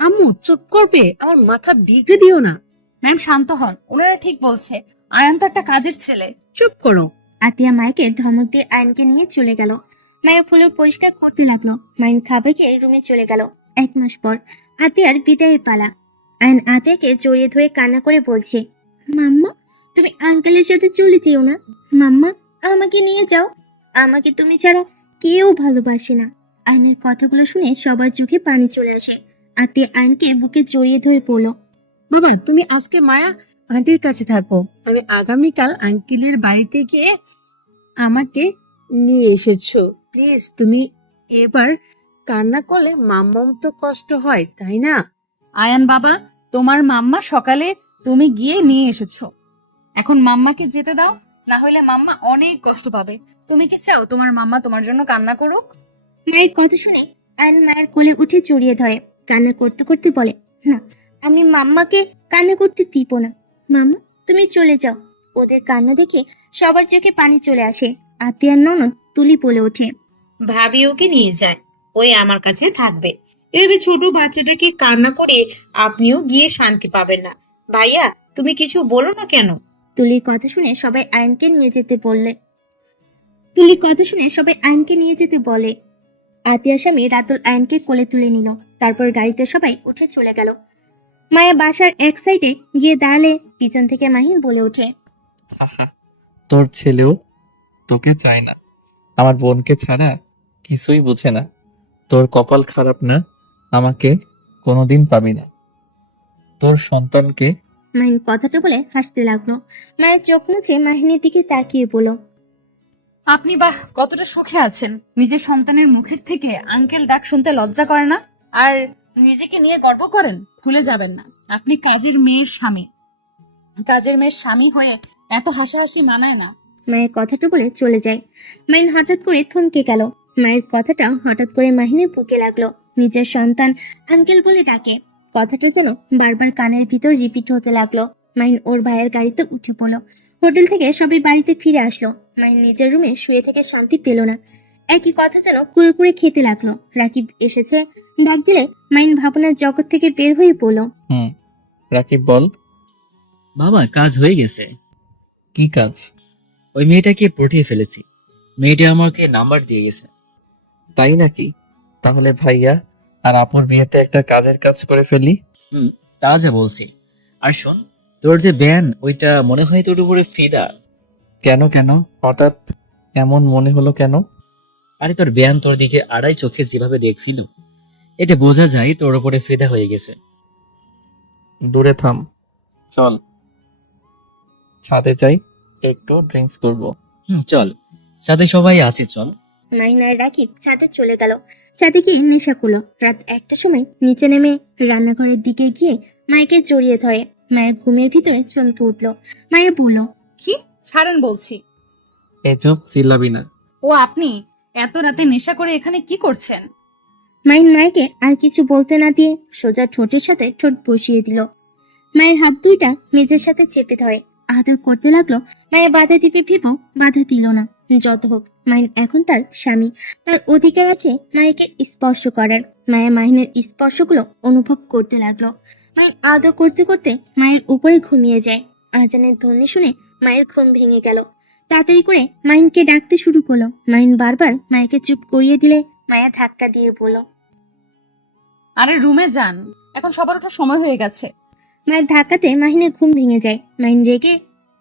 আম্মু চুপ করবে, আমার মাথা বিগড়ে দিও না। ম্যাম শান্ত হন, ওনারা ঠিক বলছে। আয়ান তো একটা কাজের ছেলে। চুপ করো। আতিয়া মায়াকে ধমক দিয়ে আয়নকে নিয়ে চলে গেল। মায়া ফুলের পরিষ্কার করতে লাগলো। মাইন খাবার খেয়ে রুমে চলে গেল। 1 মাস পর আতিয়ার বিদায়ের পালা। আয়ন আতিয়াকে জড়িয়ে ধরে কান্না করে বলছে, মাম্মা, তুমি আঙ্কেলের সাথে চলে যেও না। মাম্মা, আমাকে নিয়ে যাও। আমাকে তুমি ছাড়া কেউ ভালোবাসে না। আয়নের কথাগুলো শুনে সবার চোখে পানি চলে আসে। আতিয়া আয়নকে বুকে জড়িয়ে ধরে পড়ল। বাবা, তুমি আজকে মায়া আন্টির কাছে থাকো, আমি আগামীকাল আঙ্কেলের বাড়িতে গিয়ে আমাকে নিয়ে এসেছো। প্লিজ, তুমি এবার কান্না করলে মাম্মাম তো কষ্ট হয়, তাই না? আয়ান বাবা, তোমার মাম্মা সকালে তুমি গিয়ে নিয়ে এসেছো। এখন মাম্মাকে যেতে দাও, না হলে মাম্মা অনেক কষ্ট পাবে। তুমি কি চাও তোমার মাম্মা তোমার জন্য কান্না করুক? মায়ের কথা শুনে আয়ন মায়ের কোলে উঠে জড়িয়ে ধরে। কান্না করতে করতে বলে, না, আমি মাম্মাকে কান্না করতে দিব না। মাম্মা, তুমি চলে যাও। ওদের কান্না দেখে সবার চোখে পানি চলে আসে। আতিয়ার ননদ তুলি বলে ওঠে, ভাবি ওকে নিয়ে যায়, ওই আমার কাছে থাকবে। এভাবে ছোট বাচ্চাটাকে কান্না করে আপনিও গিয়ে শান্তি পাবেন না। ভাইয়া, তুমি কিছু বলো না কেন? তুলির কথা শুনে সবাই আয়নকে নিয়ে যেতে বললে তুলির কথা শুনে সবাই আয়নকে নিয়ে যেতে বলে। আতিয়ার স্বামী রাতুল আয়নকে কোলে তুলে নিল। তারপর গাড়িতে সবাই উঠে চলে গেল। মায়া বাসার এক সাইডে গিয়ে দাঁড়ালে পিছন থেকে মাহিন বলে ওঠে, তোর ছেলেও তোকে চায় না, আমার বোনকে ছাড়া কিছুই বুঝে না। তোর কপাল খারাপ না, আমাকে কোনোদিন পাবি না। তোর সন্তানকে মাহিন কথাটা বলে হাসতে লাগলো। মায়ের চোখ মুছে মাহিনের দিকে তাকিয়ে বলল, আপনি বাহ কতটা সুখে আছেন। নিজের সন্তানের মুখের থেকে আঙ্কেল ডাক শুনতে লজ্জা করে না? আর নিজেকে নিয়ে গর্ব করেন? ভুলে যাবেন না, আপনি কাজের মেয়ের স্বামী। কাজের মেয়ের স্বামী হয়ে এত হাসাহাসি মানায় না। মায়ের কথাটা বলে চলে যায়। মাহিন হঠাৎ করে থমকে গেল। মায়ের কথাটা হঠাৎ করে মাহিনের বুকে লাগলো। নিজের সন্তান আঙ্কেল বলে ডাকে। কথাটা যেন বারবার কানের ভিতর রিপিট হতে লাগলো। মাহিন ওর ভাইয়ের গাড়িতে উঠে পড়লো। হোটেল থেকে সবাই বাড়িতে ফিরে আসলো। মাহিন নিজের রুমে শুয়ে থেকে শান্তি পেল না। একই কথা যেন কুড়ে কুড়ে খেতে লাগলো। রাকিব এসেছে ডাক দিলে মাহিন ভাবনার জগৎ থেকে বের হয়ে পড়লো। রাকিব বল। বাবা, কাজ হয়ে গেছে। কি কাজ? ওই মেয়েটাকে পটিয়ে ফেলেছি। মেয়েটা আমাকে নাম্বার দিয়ে গেছে। তাই নাকি? তাহলে ভাইয়া আর আপুর বিয়েতে একটা কাজের কাজ করে ফেলি। তা যা বলছি। আর শোন, তোর যে ব্যান, ওইটা মনে হয় তোর উপরে ফিদা। কেন কেন হঠাৎ এমন মনে হলো কেন? আরে তোর ব্যান তোর দিকে আড়াই চোখে যেভাবে দেখছিল, এটা বোঝা যায় তোর উপরে ফিদা হয়ে গেছে। দূরে থাম, চল ছাদে যাই, একটু ড্রিঙ্কস করবো। চল, সাথে সবাই আছে, চল। মাহিন আর রাকিব ছাদে চলে গেল। ছাদে গিয়ে নেশা করলো। রাত 1টার সময় নিচে নেমে রান্নাঘরের দিকে গিয়ে মাইকে জড়িয়ে ধরে। মায়ের ঘুমের ভিতরে চমকে উঠলো। মায়া বলল, কি? ছাড়েন বলছি। এ চুপ, চিল্লাবি না। ও আপনি এত রাতে নেশা করে এখানে কি করছেন? মাইন মায়াকে আর কিছু বলতে না দিয়ে সোজা ঠোঁটের সাথে ঠোঁট বসিয়ে দিল। মায়ের হাত দুইটা মেজের সাথে চেপে ধরে আদর করতে লাগলো। মায়া বাধা দিবে ভেব বাধা দিল না। যত হোক, মাইন এখন তার স্বামী, তার অধিকার আছে মায়াকে স্পর্শ করার। মায়া মাহিনের স্পর্শগুলো অনুভব করতে লাগলো। মাইন আদর করতে করতে মায়ের উপরে ঘুমিয়ে যায়। আজানের ধ্বনি শুনে মায়ের ঘুম ভেঙে গেল। তাড়াতাড়ি করে মাইনকে ডাকতে শুরু করলো। মাইন বারবার মায়াকে চুপ করিয়ে দিলে মায়া ধাক্কা দিয়ে বলল, আরে রুমে যান, এখন সবার ওঠার সময় হয়ে গেছে। মায়ের ধাক্কাতে মাহিনের ঘুম ভেঙে যায়। মাইন রেগে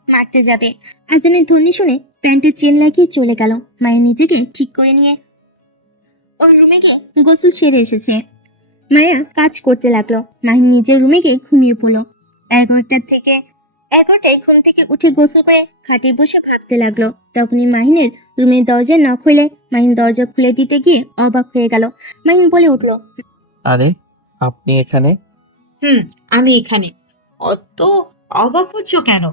মারতে যাবে, আজানের ধ্বনি শুনে প্যান্টের চেন লাগিয়ে চলে গেল। মায়ের নিজেকে ঠিক করে নিয়ে ওর রুমে গিয়ে গোসল সেরে এসেছে। মায়া কাজ করতে লাগলো। মাহিন নিজের রুমে গিয়ে ঘুমিয়ে পড়লো। 11টায় ঘুম থেকে উঠে গোসল করে খাটে বসে ভাবতে লাগলো। তখনই মাহিনের রুমের দরজা নক হলে মাহিন দরজা খুলে দিতে গিয়ে অবাক হয়ে গেল। মাহিন বলে উঠলো, আরে, আপনি এখানে? আমি এখানে। অত অবাক হচ্ছ কেন?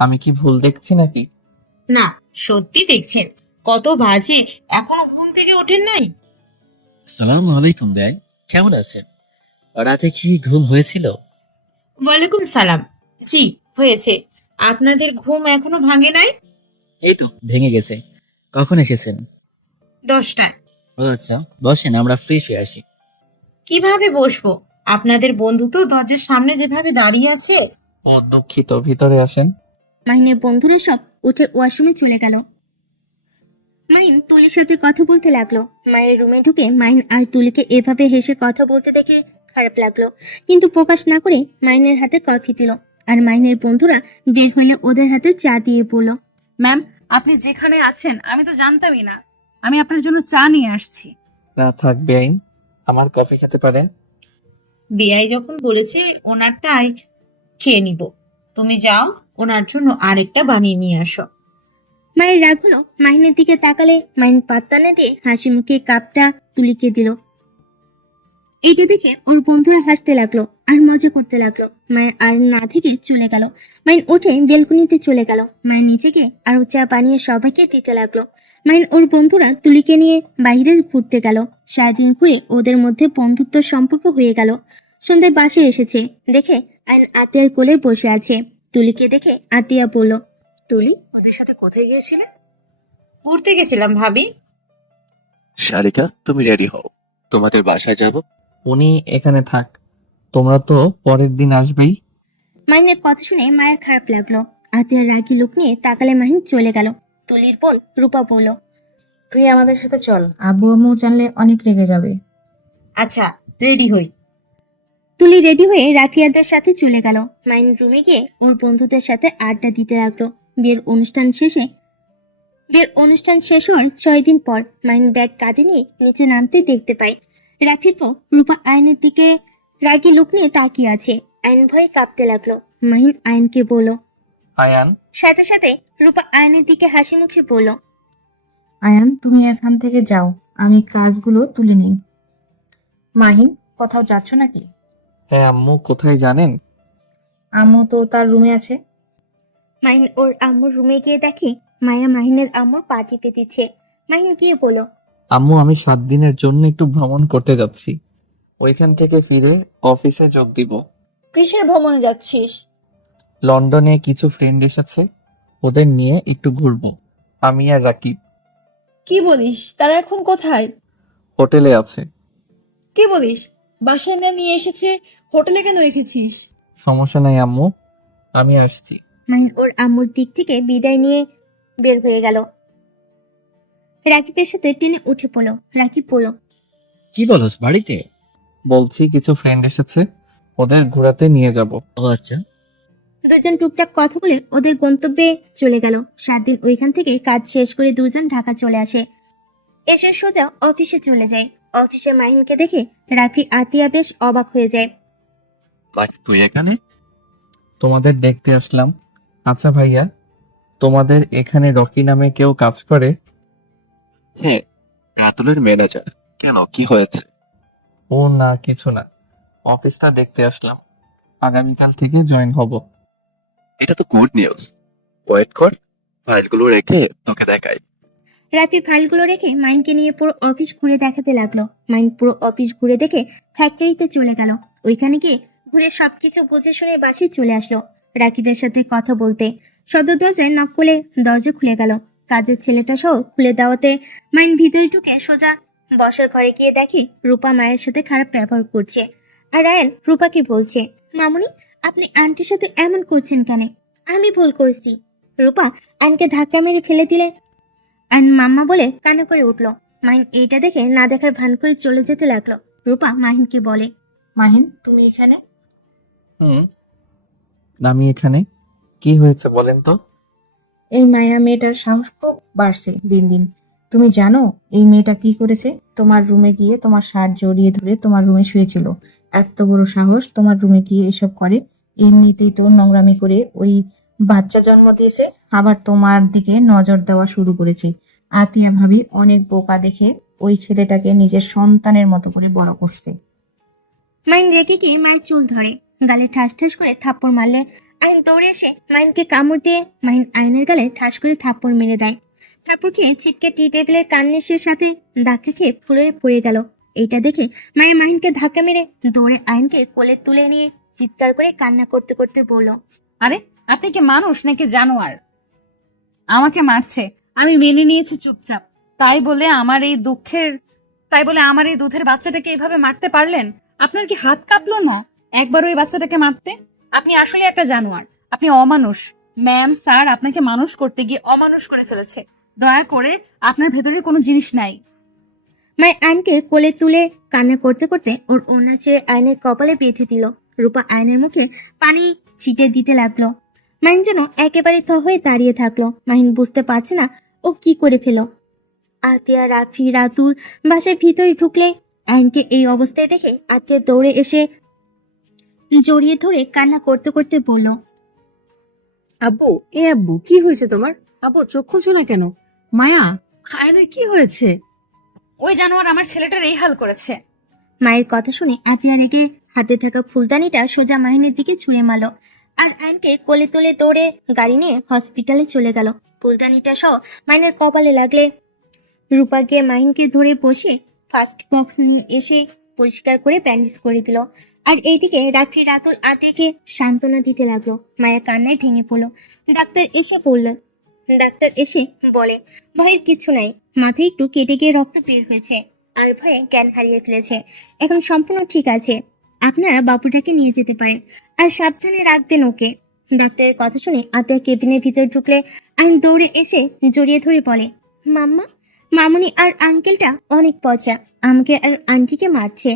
আমি কি ভুল দেখছি নাকি? না, সত্যি দেখছেন। কত বাজে, এখনো ঘুম থেকে ওঠেন নাই? সালাম আলাইকুম ভাই, কেমন আছেন? রাতে কি ঘুম হয়েছিল? ওয়ালাইকুম সালাম। জি, হয়েছে। আপনাদের ঘুম এখনো ভাঙে নাই? এই তো ভেঙে গেছে। কখন এসেছেন? 10টায়। ও আচ্ছা, বসেন, আমরা ফ্রেশ হয়ে আসি। কিভাবে বসবো? আপনাদের বন্ধু তো দরজার সামনে যেভাবে দাঁড়িয়ে আছে। ও দুঃখিত, ভিতরে আসেন। মাহিনের বন্ধুরা সব উঠে ওয়াশরুমে চলে গেল। মাহিন তুলির সাথে কথা বলতে লাগলো। মায়ের রুমে ঢুকে মাহিন আর তুলিকে এভাবে হেসে কথা বলতে দেখে খারাপ লাগলো, কিন্তু প্রকাশ না করে মাহিনের হাতে কফি দিল। আর মাহিনের বন্ধুরা বের হইলে ওদের হাতে চা দিয়ে বলল, ম্যাম, আপনি যেখানে আছেন আমি তো জানতামই না। আমি আপনার জন্য চা নিয়ে আসছি। না থাক বেআইন, আমার কফি খেতে পারেন। বিআই যখন বলেছে ওনারটাই খেয়ে নিব, তুমি যাও ওনার জন্য আরেকটা বানিয়ে নিয়ে আসো। মায়ের রাগ হলো। মাহিনের দিকে তাকালে মাহিন পাত্তা না দিয়ে হাসি মুখে কাপটা তুলিকে দিল। এটা দেখে ওর বন্ধুরা হাসতে লাগলো আর মজা করতে লাগলো। মায়ের আর না থেকে চলে গেল। মাইন উঠে বেলকুনিতে চলে গেল। মায়ের নিচে গিয়ে আরো চা বানিয়ে সবাইকে দিতে লাগলো। মাইন ওর বন্ধুরা তুলিকে নিয়ে বাইরে ঘুরতে গেল। সারাদিন ঘুরে ওদের মধ্যে বন্ধুত্ব সম্পর্ক হয়ে গেল। সন্ধ্যায় বাসে এসেছে দেখে আইন আতিয়ার কোলে বসে আছে। তুলিকে দেখে আতিয়া বলল, তুলি, ওদের সাথে কোথায় গিয়েছিলে? ঘুরতে গেছিলাম ভাবি। শারিকা, তুমি রেডি হও, তোমাদের বাসায় যাব। উনি এখানে থাক, তোমরা তো পরের দিন আসবেই। মাহিনের কথা শুনে মায়ের খারাপ লাগলো। আতিয়ার রাগী লোক নিয়ে তাকালে মাহিন চলে গেল। তুলির বোন রূপা বলল, তুই আমাদের সাথে চল, আব্বু আম্মু জানলে অনেক রেগে যাবে। আচ্ছা, রেডি হই। তুলি রেডি হয়ে রাফিয়াদের সাথে চলে গেল। মাইন রুমে গিয়ে ওর বন্ধুদের সাথে আড্ডা দিতে লাগলো। বিয়ের অনুষ্ঠান শেষ হওয়ার 6 দিন পর মাইন ব্যাগ কাঁধে নিয়ে নিচে নামতে দেখতে পায় রাফির বউ রূপা আয়নের দিকে রাগী লোক নিয়ে তাকিয়ে আছে। আয়ন ভয়ে কাঁপতে লাগলো। মাহিন আয়নকে বলল, আয়ান, সাথে সাথে রূপা আয়নের দিকে হাসি মুখে বলল, আয়ান, তুমি এখান থেকে যাও, আমি কাজগুলো তুলে নিই। মাহিন, কোথাও যাচ্ছ নাকি? হ্যাঁ আম্মু, কোথায় জানেন? আম্মু তো তার রুমে আছে। মাহিন ওর আম্মুর রুমে গিয়ে দেখে মায়া মাহিনের আম্মুর পা টিপে দিচ্ছে। মাহিন গিয়ে বলল, আম্মু, আমি 7 দিনের জন্য একটু ভ্রমণ করতে যাচ্ছি। ওইখান থেকে ফিরে অফিসে যোগ দিব। কিসের ভ্রমণে যাচ্ছিস? লন্ডনে কিছু ফ্রেন্ড এসেছে, ওদের নিয়ে একটু ঘুরবো। আমি আর রাকিব। কি বলিস? তারা এখন কোথায়? হোটেলে আছে। কি বলিস? বাসায় না নিয়ে এসেছে, হোটেলে কেন রেখেছিস? সমস্যা নাই আম্মু, আমি আসছি। মাহিন ওর আম্মুর দিক থেকে বিদায় নিয়ে বের হয়ে গেল। রাকিবের সাথে টেনে উঠে পড়লো। রাকিব বলল, কি বলস, বাড়িতে? বলছি কিছু ফ্রেন্ড এসেছে, ওদের ঘোরাতে নিয়ে যাব। ও আচ্ছা। দুজন টুকটাক কথা বলে ওদের গন্তব্যে চলে গেল। 7 দিন ওইখান থেকে কাজ শেষ করে দুজন ঢাকা চলে আসে। এসে সোজা অফিসে চলে যায়। অফিসে মাহিনকে দেখে রাফি আতিয়া বেশ অবাক হয়ে যায়। লাকি, তুই এখানে? তোমাদের দেখতে আসলাম। আচ্ছা ভাইয়া, তোমাদের এখানে রকি নামে কেউ কাজ করে? হ্যাঁ, রাতুলের ম্যানেজার। কেন, কি হয়েছে? ও না, কিছু না, অফিসটা দেখতে আসলাম। আগামীকাল থেকে জয়েন হব। এটা তো গুড নিউজ। ওয়েট কর, ফাইলগুলো রেখে তোকে দেখাই। রাতে ফাইলগুলো রেখে মাইনকে নিয়ে পুরো অফিস ঘুরে দেখাতে লাগলো। মাইন পুরো অফিস ঘুরে দেখে ফ্যাক্টরিতে চলে গেল। ওইখানে গিয়ে ঘুরে সবকিছু বুঝে শুনে বাসে চলে আসলো রাকিবের সাথে কথা বলতে। সদর দরজায় নক করলে দরজা খুলে গেল। কাজের ছেলেটা সহ খুলে দেওয়াতে মাইন ভিতরে ঢুকে সোজা বসার ঘরে গিয়ে দেখে রূপা মায়ের সাথে খারাপ ব্যবহার করছে। আর আয়ান রূপাকে বলছে, মামুনি আপনি আন্টির সাথে এমন করছেন কেন? আমি ভুল করছি। রূপা আয়নকে ধাক্কা মেরে ফেলে দিলে আয়ন মাম্মা বলে কান্না করে উঠলো। মাহিন এইটা দেখে না দেখার ভান করে চলে যেতে লাগলো। রূপা মাহিনকে বলে, মাহিন তুমি এখানে? আমি এখানে। কি হয়েছে বলেন তো? এই মায়া মেয়েটার সাহস খুব বাড়ছে দিন দিন। তুমি জানো এই মেয়েটা কি করেছে? তোমার রুমে গিয়ে তোমার শার্ট জড়িয়ে ধরে তোমার রুমে শুয়েছিল। এত বড় সাহস তোমার রুমে গিয়ে এসব করে! এমনিতেই তো নোংরামি করে ওই বাচ্চা জন্ম দিয়েছে, আবার তোমার দিকে নজর দেওয়া শুরু করেছে। আতিয়া ভাবি অনেক বোকা দেখে ওই ছেলেটাকে নিজের সন্তানের মতো করে বড় করছে। মাইন রেগে গিয়ে মায়ের চুল ধরে গালে ঠাস ঠাস করে থাপ্পড় মারলে আইন দৌড়ে এসে মাইনকে কামড় দিয়ে মাইন আয়নের গালে ঠাস করে থাপ্পড় মেরে দেয়। থাপ্পড় খেয়ে ছিটকে টি টেবিলের কার্নিশের সাথে ধাক্কা খেয়ে ফুলে পড়ে গেল। এইটা দেখে মায়ের মাহিনকে ধাক্কা মেরে দৌড়ে আয়নকে কোলে তুলে নিয়ে চিৎকার করে কান্না করতে করতে বলল, আরে আপনি কি মানুষ নাকি জানোয়ার? আমাকে মারছে, আমি মেনে নিয়েছি চুপচাপ। তাই বলে আমার এই দুধের বাচ্চাটাকে এইভাবে মারতে পারলেন? আপনার কি হাত কাঁপলো না একবার ওই বাচ্চাটাকে মারতে? আপনি আসলে একটা জানোয়ার, আপনি অমানুষ। ম্যাম স্যার আপনাকে মানুষ করতে গিয়ে অমানুষ করে ফেলেছে। দয়া করে, আপনার ভেতরে কোনো জিনিস নাই। মায়ের আয়নকে কোলে তুলে কান্না করতে করতে ওর ওড়না ছেড়ে আয়নের কপালে বেঁধে দিল। রূপা আয়নের মুখে পানি ছিটে দিতে লাগলো। মাহিন যেন একেবারে থ হয়ে দাঁড়িয়ে থাকলো। মাহিন বুঝতে পারছে না ও কি করে ফেল। আতিয়া, রাফি, রাতুল বাসার ভিতরে ঢুকলে আয়নকে এই অবস্থায় দেখে আতিয়া দৌড়ে এসে জড়িয়ে ধরে কান্না করতে করতে বলল, আব্বু, এ আব্বু কি হয়েছে তোমার? আব্বু চোখ খুলছো না কেন? মায়া, আয়নের কি হয়েছে? ওই জানোয়ার আমার ছেলেটার এই হাল করেছে। মায়ের কথা শুনে আতিয়া রেগে হাতে থাকা ফুলদানিটা সোজা মাহিনের দিকে ছুঁড়ে মারল। আর আয়নকে কোলে তুলে দৌড়ে গাড়ি নিয়ে হসপিটালে চলে গেল। ফুলদানিটা সহ মাহিনের কপালে লাগলে রূপা গিয়ে মাহিনকে ধরে বসে ফার্স্ট বক্স নিয়ে এসে পরিষ্কার করে ব্যান্ডেজ করে দিল। আর এইদিকে রাত্রি রাতুল আতিয়াকে সান্ত্বনা দিতে লাগলো। মায়া কান্নায় ভেঙে পড়লো। ডাক্তার এসে বলে, ভয়ের কিছু নাই, মাথায় একটু কেটে গিয়ে রক্ত বের হয়েছে আর ভয়ে জ্ঞান হারিয়ে ফেলেছে। এখন সম্পূর্ণ ঠিক আছে, আপনারা বাবুটাকে নিয়ে যেতে পারেন, আর সাবধানে রাখবেন ওকে। ডাক্তারের কথা শুনে আতিয়া কেবিনের ভিতর ঢুকলে আইন দৌড়ে এসে জড়িয়ে ধরে বলে, মাম্মা, মামুনি আর আঙ্কেলটা অনেক পচা, আমাকে আর আন্টিকে মারছে।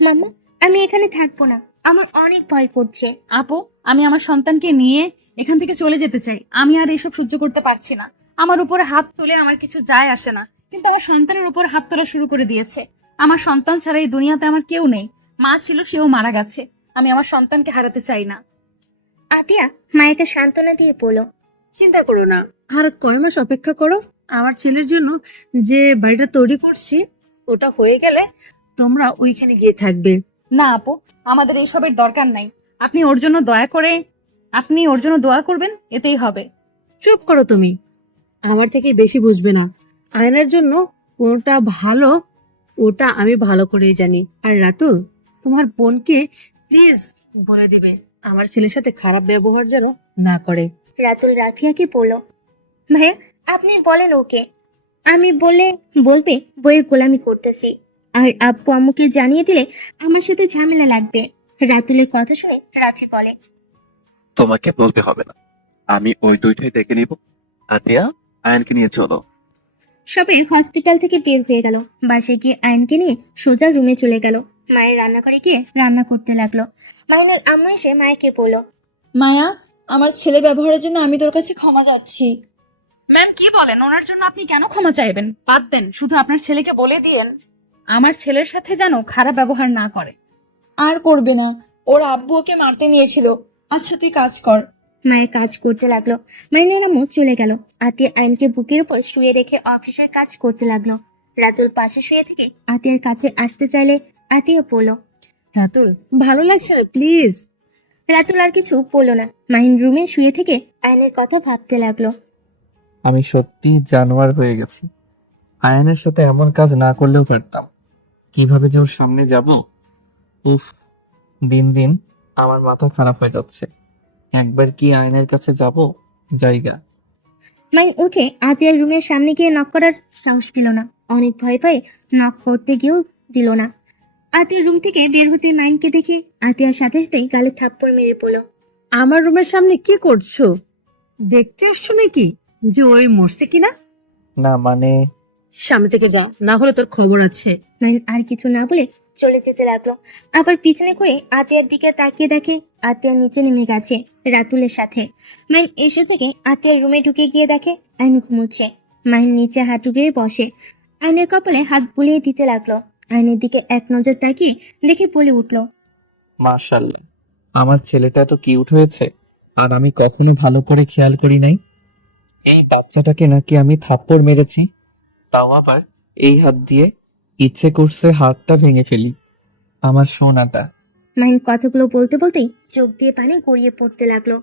মাম্মা আমি এখানে থাকবো না, আমার অনেক ভয় করছে। আপু, আমি আমার সন্তানকে নিয়ে এখান থেকে চলে যেতে চাই। আমি আর এসব সহ্য করতে পারছি না। আমার উপরে হাত তুলে আমার কিছু যায় আসে না, কিন্তু আমার সন্তানের উপর হাত তোলা শুরু করে দিয়েছে। আমার সন্তান ছাড়া এই দুনিয়াতে আমার কেউ নেই। মা ছিল, সেও মারা গেছে। আমি আমার সন্তানকে হারাতে চাই না। আতিয়া মায়েকে সান্ত্বনা দিয়ে বলল, চিন্তা করো না, আর কয় মাস অপেক্ষা করো। আমার ছেলের জন্য যে বাড়িটা তৈরি করছি ওটা হয়ে গেলে তোমরা ওইখানে গিয়ে থাকবে। না আপু, আমাদের এইসবের দরকার নাই। আপনি ওর জন্য দোয়া করবেন, এতেই হবে। চুপ করো তুমি, আমার থেকে বেশি বুঝবে না। আয়নার জন্য কোনটা ভালো ওটা আমি ভালো করেই জানি। আর রাতুল, তোমার বোনকে প্লিজ বলে দিবে আমার ছেলের সাথে খারাপ ব্যবহার যেন না করে। রাতুল রাফিয়াকে বলল, ভাইয়া আপনি বলেন ওকে, আমি বলবে বইয়ের গোলামি করতেছি, আর আব্বু আম্মুকে জানিয়ে দিলে আমার সাথে ঝামেলা লাগবে। রাতুলের কথা শুনে রাফি বলে, তোমাকে বলতে হবে না, আমি ওই দুইটাই দেখে নিব। আতিয়া, আয়নকে নিয়ে চলো। সবাই হসপিটাল থেকে বের হয়ে গেল। বাসায় গিয়ে আয়নকে নিয়ে সোজা রুমে চলে গেল। মায়ের রান্নাঘরে গিয়ে রান্না করতে লাগলো। মাইনের আম্মু এসে মায়েকে বলল, মায়া, আমার ছেলের ব্যবহারের জন্য আমি তোর কাছে ক্ষমা চাচ্ছি। ম্যাম কি বলেন? ওনার জন্য আপনি কেন ক্ষমা চাইবেন? বাদ দেন, শুধু আপনার ছেলেকে বলে দিয়েন আমার ছেলের সাথে যেন খারাপ ব্যবহার না করে। আর করবে না, ওর আব্বু ওকে মারতে নিয়েছিল। আচ্ছা তুই কাজ কর। মায়ের কাজ করতে লাগলো। মাইনের আম্মু চলে গেল। আতিয়া আয়নকে বুকের উপর শুয়ে রেখে অফিসের কাজ করতে লাগলো। রাতুল পাশে শুয়ে থেকে আতিয়ার কাছে আসতে চাইলে আতিয়া বলল, রাতুল, ভালো লাগছে না প্লিজ। রাতুল আর কিছু বলল না। মাহিন রুমে শুয়ে থেকে আয়নের কথা ভাবতে লাগলো। আমি সত্যি জানোয়ার হয়ে গেছি। আয়ানের সাথে এমন কাজ না করলেও পারতাম। কিভাবে যে ওর সামনে যাব, উফ। দিন দিন আমার মাথা খারাপ হয়ে যাচ্ছে। একবার কি আয়নের কাছে যাব? জায়গা। মাহিন উঠে আতিয়ার রুমের সামনে গিয়ে নক করার সাহস পেল না। অনেক ভয় পায় নক করতে গিয়েও দিল না। আতিয়ার রুম থেকে বের হতে মাহিনকে দেখে আতিয়ার সাথে সাথে গালে থাপ্পড় মেরে পড়ল। আমার রুমের সামনে কি করছো? দেখতে আসছো নাকি যে ওই মরছে কিনা? না মানে, সামনে থেকে যা, না হলে তোর খবর আছে। মাহিন আর কিছু না বলে চলে যেতে লাগলো। আবার পিছনে করে আতিয়ার দিকে তাকিয়ে দেখে আতিয়ার নিচে নেমে গেছে রাতুলের সাথে। মাহিন এসে থেকে আতিয়ার রুমে ঢুকে গিয়ে দেখে আইন ঘুমোচ্ছে। মাহিন নিচে হাঁটু গেড়ে বসে আইনের কপালে হাত বুলিয়ে দিতে লাগলো। আইনের দিকে এক নজর তাকিয়ে দেখে বলে উঠল, মাশাআল্লাহ, আমার ছেলেটা এত কিউট হয়েছে। আর আমি কখনো ভালো করে খেয়াল করি নাই। এই বাচ্চাটাকে নাকি আমি থাপ্পড় মেরেছি, তাও আবার এই হাত দিয়ে। ইচ্ছে করছে হাতটা ভেঙে ফেলি। আমার সোনাটা। মাহিন কথাগুলো বলতে বলতেই চোখ দিয়ে পানি গড়িয়ে পড়তে লাগলো।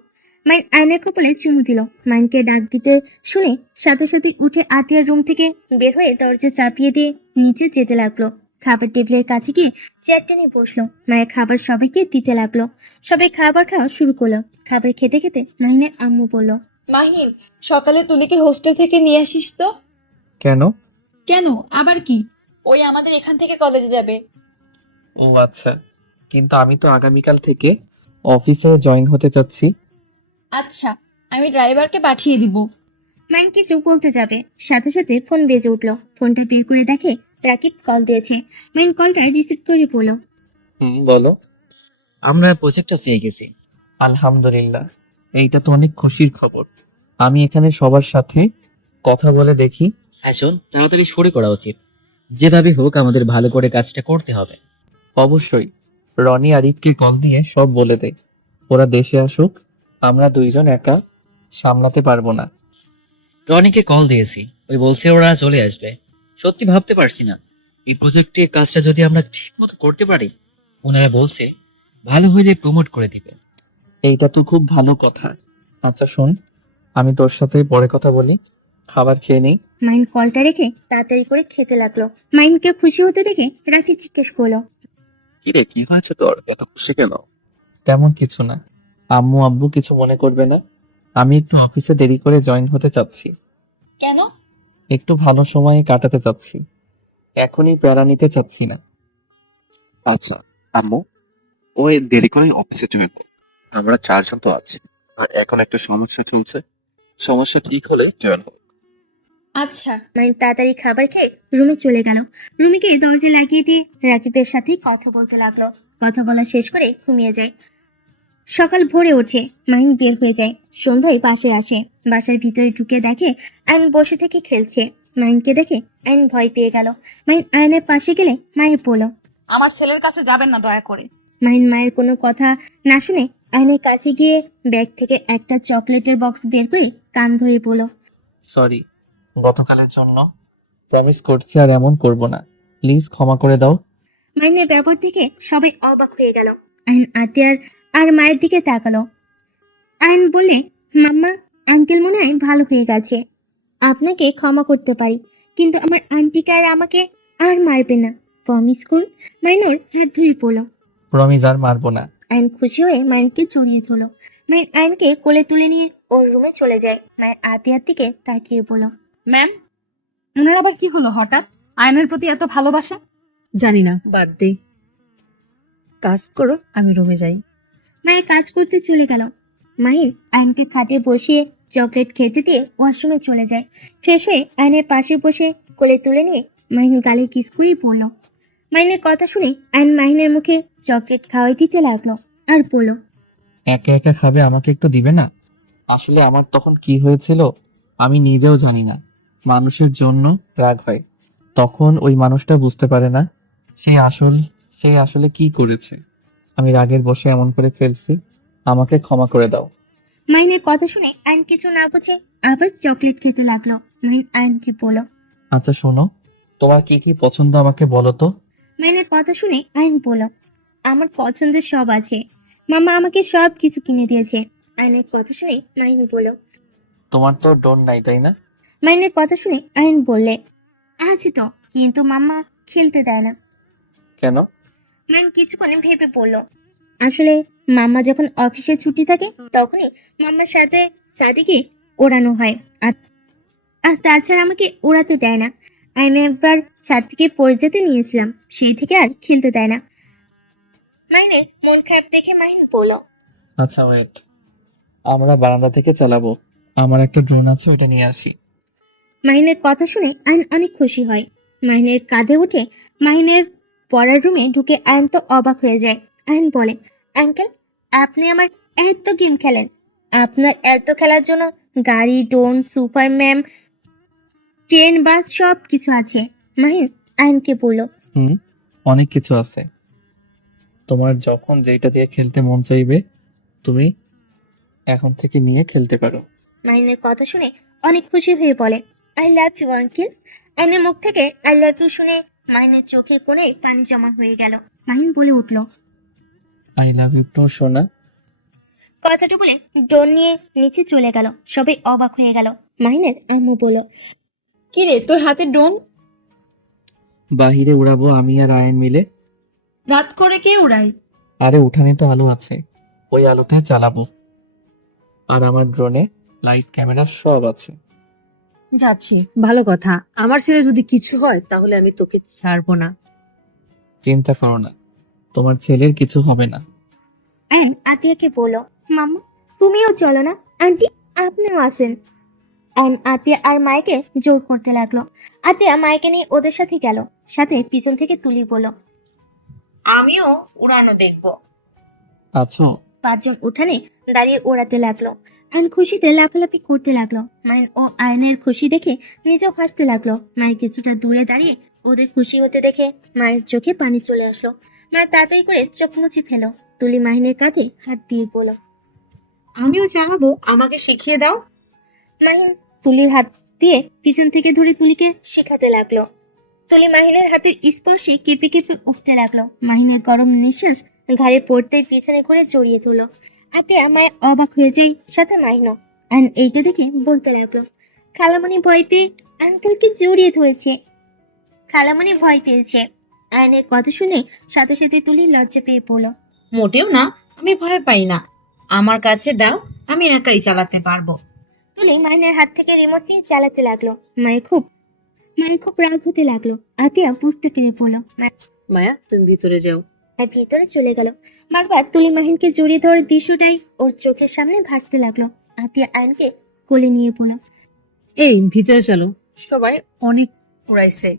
মাহিন আয়নের কপালে চুমু দিল। মাহিনকে ডাক দিতে শুনে সাথে সাথে উঠে আতিয়ার রুম থেকে বের হয়ে দরজা চাপিয়ে দিয়ে নিচে যেতে লাগলো। খাবার টেবিলের কাছে গিয়ে চেয়ার টেনে বসলো। মায়ের খাবার সবাইকে দিতে লাগলো। সবাই খাবার খাওয়া শুরু করলো। খাবার খেতে খেতে মাহিনের আম্মু বলল, মাহিন, সকালে তুলিকে হোস্টেল থেকে নিয়ে আসিস তো। কেন? কেন আবার কি? ওই আমাদের এখান থেকে কলেজে যাবে। ও আচ্ছা, কিন্তু আমি তো আগামীকাল থেকে অফিসে জয়েন হতে চাচ্ছি। আচ্ছা, আমি ড্রাইভারকে পাঠিয়ে দিব। মাহিন কিছু বলতে যাবে, সাথে সাথে ফোন বেজে উঠলো। ফোনটা বের করে দেখে রাকিব কল দিয়েছে। মাহিন কলটা রিসিভ করে বলল, বলো। আমরা প্রজেক্টটা পেয়ে গেছি। আলহামদুলিল্লাহ, এইটা তো অনেক খুশির খবর। আমি এখানে সবার সাথে কথা বলে দেখি। হ্যাঁ শোন, তাড়াতাড়ি শুরু করা উচিত। যেভাবে হোক আমাদের ভালো করে কাজটা করতে হবে। অবশ্যই। রনি আরিফকে কল দিয়ে সব বলে দে। ওরা দেশে আসুক, আমরা দুইজন একা সামলাতে পারবো না। রনিকে কল দিয়েছি, ওই বলছে ওরা চলে আসবে। সত্যি ভাবতে পারছি না, এই প্রজেক্টে কাজটা যদি আমরা ঠিক মতো করতে পারি, ওনারা বলছে ভালো হইলে প্রমোট করে দিবে। এইটা তো খুব ভালো কথা। আচ্ছা শোন, আমি তোর সাথে পরে কথা বলি। খাবার খেয়ে নেই। মাহিন কলটা রেখে তাড়াতাড়ি করে খেতে লাগলো। মাহিনকে খুশি হতে দেখে রাকিব জিজ্ঞেস করলো, কিরে, কি হয়েছে তোর? এত খুশি কেন? তেমন কিছু না। আম্মু আব্বু কিছু মনে করবে না। আমি একটু অফিসে দেরি করে জয়েন হতে চাচ্ছি। কেন? একটু ভালো সময় কাটাতে চাচ্ছি। এখনই প্যারা নিতে চাচ্ছি না। আচ্ছা আম্মু, ওই দেরি করে অফিসে জয়েন করো। আমরা চারজন তো আছি, আর এখন একটা সমস্যা চলছে। সমস্যা ঠিক হলে জয়েন করো। আচ্ছা। মাহিন তাড়াতাড়ি খাবার খেয়ে রুমে চলে গেল। রুমে গিয়ে দরজা লাগিয়ে দিয়ে রাকিবের সাথে কথা বলতে লাগলো। কথা বলা শেষ করে ঘুমিয়ে যায়। সকাল ভোরে ওঠে মাহিন বের হয়ে যায়। সন্ধ্যায় বাসায় আসে। বাসার ভিতরে ঢুকে দেখে আইন বসে থেকে খেলছে। মাহিনকে দেখে আইন ভয় পেয়ে গেল। মাহিন আয়নের পাশে গেলে মায়ের বলল, আমার ছেলের কাছে যাবেন না দয়া করে। মাহিন মায়ের কোনো কথা না শুনে আয়নের কাছে গিয়ে ব্যাগ থেকে একটা চকলেটের বক্স বের করে কান ধরে বলল, সরি গতকালের জন্য। প্রমিস করছি আর এমন করব না। প্লিজ ক্ষমা করে দাও। মাহিনের ব্যবহার দেখে সবাই অবাক হয়ে গেল। আইন আতিয়ার আর মায়ের দিকে তাকালো। আইন বলে, মাম্মা, আঙ্কেল মনে হয় ভালো হয়ে গেছে। আপনাকে ক্ষমা করতে পারি, কিন্তু আমার আন্টিকে আর আমাকে আর মারবে না, প্রমিস করুন। মাইনুর হাত ধরে পড়ল। প্রমিস আর মারবো না। আইন খুশি হয়ে মাইনকে জড়িয়ে ধরল। মাইন আইনকে কোলে তুলে নিয়ে ওর রুমে চলে যায়। মায়ের আতিয়ার দিকে তাকিয়ে বলল, ম্যাম, ওনার আবার কি হলো হঠাৎ? আয়নের প্রতি এত ভালোবাসা? জানি না, বাদ দে। কাজ করো, আমি রুমে যাই। মায়ের কাজ করতে চলে গেল। মাহির আইনকে খাটে বসিয়ে চকলেট খেতে দিয়ে ওয়াশরুমে চলে যায়। ফ্রেশ হয়ে আইনের পাশে বসে কোলে তুলে নিয়ে মাহিন গালে কিস করেই পড়ল। মাহিনের কথা শুনে আইন মাহিনের মুখে চকলেট খাওয়াই দিতে লাগলো আর বলল, একা একা খাবে, আমাকে একটু দিবে না? আসলে আমার তখন কি হয়েছিল আমি নিজেও জানি না। মানুষের জন্য রাগ হয়, তখন ওই মানুষটা বুঝতে পারে না সে আসলে কি করেছে। আমি রাগের বশে এমন করে ফেলছি। আমাকে ক্ষমা করে দাও। মাহিনের কথা শুনে আইন কিছু না বুঝে আবার চকলেট খেতে লাগলো। মাহিন আইনকে বলল, আচ্ছা শোনো, তোমার কি কি পছন্দ আমাকে বলো তো। মাহিনের কথা শুনে আইন বলল, আমার পছন্দের সব আছে, মাম্মা আমাকে সব কিছু কিনে দিয়েছে। আয়নের কথা শুনে মাহিন বলল। তোমার তো ডোন নাই তাই না? মাহিনের কথা শুনে আয়ন বললে, আছে তো, কিন্তু মাম্মা খেলতে দেয় না। কেন? মাহিন কিছুক্ষণ ভেবে বলল, আসলে মাম্মা যখন অফিসে ছুটি থাকে তখনই মাম্মার সাথে সাদিকে ওড়ানো হয়। আর আর তাছাড়া আমাকে ওড়াতে দেয় না। আমি একবার ছাদ থেকে পড়ে যেতে নিয়েছিলাম, সেই থেকে আর খেলতে দেয় না। মাহিনের মন খারাপ দেখে মাহিন বলল, আচ্ছা ওয়েট, আমরা বারান্দা থেকে চালাবো। আমার একটা ড্রোন আছে, ওটা নিয়ে আসি। মাহিনের কথা শুনে আয়ন অনেক খুশি হয়। মাহিনের কাঁধে উঠে মাহিনের পড়ার রুমে ঢুকে আয়ন তো অবাক হয়ে যায়। আয়ন বলে, আঙ্কেল, আপনি আমার এত গেম খেলেন, আপনার এত খেলার জন্য গাড়ি, ড্রোন, সুপারম্যান, ট্রেন, বাস সব কিছু আছে। মাহিন আয়নকে বলল, হুম, অনেক কিছু আছে। তোমার যখন যেটা দিয়ে খেলতে মন চাইবে তুমি এখন থেকে নিয়ে খেলতে পারো। মাহিনের কথা শুনে অনেক খুশি হয়ে বলে, আই লাভ ইউ আঙ্কেল। আয়নের মুখ থেকে আই লাভ ইউ শুনে মাহিনের চোখের কোণে পানি জমা হয়ে গেল। মাহিন বলে উঠল, আই লাভ ইউ তো সোনা। কথাটা বলে ড্রোন নিয়ে নিচে চলে গেল। সবাই অবাক হয়ে গেল। মাহিনের আম্মু বলল, কি রে, তোর হাতে ড্রোন? বাহিরে উড়াবো আমি আর আয়ন মিলে। রাত করে কে উড়াই? আরে উঠানে তো আলো আছে, ওই আলোতে চালাবো। আর আমার ড্রোনে লাইট, ক্যামেরা সব আছে। যাচ্ছি। ভালো কথা। আমার ছেলে যদি কিছু হয় তাহলে আমি তোকে ছাড়বো না। চিন্তা করো না, তোমার ছেলের কিছু হবে না। আয়ন আতিয়াকে বলল, মাম্মা তুমিও চলো না, আন্টি আপনিও আসেন। আয়ন আতিয়া আর মায়েকে জোর করতে লাগলো। আতিয়া মায়েকে নিয়ে ওদের সাথে গেল। সাথে পিছন থেকে তুলি বলল, আমিও উড়ানো দেখবো। আছো? পাঁচজন উঠানে দাঁড়িয়ে ওড়াতে লাগলো। আয়ন খুশিতে লাফালাফি করতে লাগলো। মায়ের ও আয়নের খুশি দেখে নিজেও হাসতে লাগলো। মায়ের কিছুটা দূরে দাঁড়িয়ে ওদের খুশি হতে দেখে মায়ের চোখে পানি চলে আসলো। মা তাড়াতাড়ি করে চোখ মুছে ফেলো। তুলি মাহিনের কাঁধে হাত দিয়ে বলল, আমিও চালাবো, আমাকে শিখিয়ে দাও। মাহিন তুলির হাত দিয়ে পিছন থেকে ধরে তুলিকে শেখাতে লাগলো। তুলি মাহিনের হাতের স্পর্শে কেঁপে কেঁপে উঠতে লাগলো। মাহিনের গরম নিঃশ্বাস ঘাড়ে পড়তেই পিছনে করে জড়িয়ে তুলো। আতিয়া মায়ের অবাক হয়ে যায়, সাথে মাহিনও। আইন এইটা দেখে বলতে লাগলো, খালামণি ভয় পেয়ে আঙ্কেলকে জড়িয়ে ধরেছে। খালামণি ভয় পেয়েছে। আয়নের কথা শুনে সাথে সাথে তুলি লজ্জা পেয়ে পড়ল। মোটেও না, আমি ভয় পাই না। আমার কাছে দাও, আমি একাই চালাতে পারবো। তুলি মাহিনের হাত থেকে রিমোট নিয়ে চালাতে লাগলো। মায়ের খুব রাগ হতে লাগলো। আতিয়া বুঝতে পেরে পড়ল। মায়া, তুমি ভিতরে যাও। আর ভিতরে চলে গেল। বারবার তুলি মাহিনকে জড়িয়ে ধরে দৃশ্যটাই ওর চোখের সামনে ভাসতে লাগলো। আতিয়া আয়নকে কোলে নিয়ে পড়ল। এই ভিতরে চলো, সবাই অনেক উড়াইছে।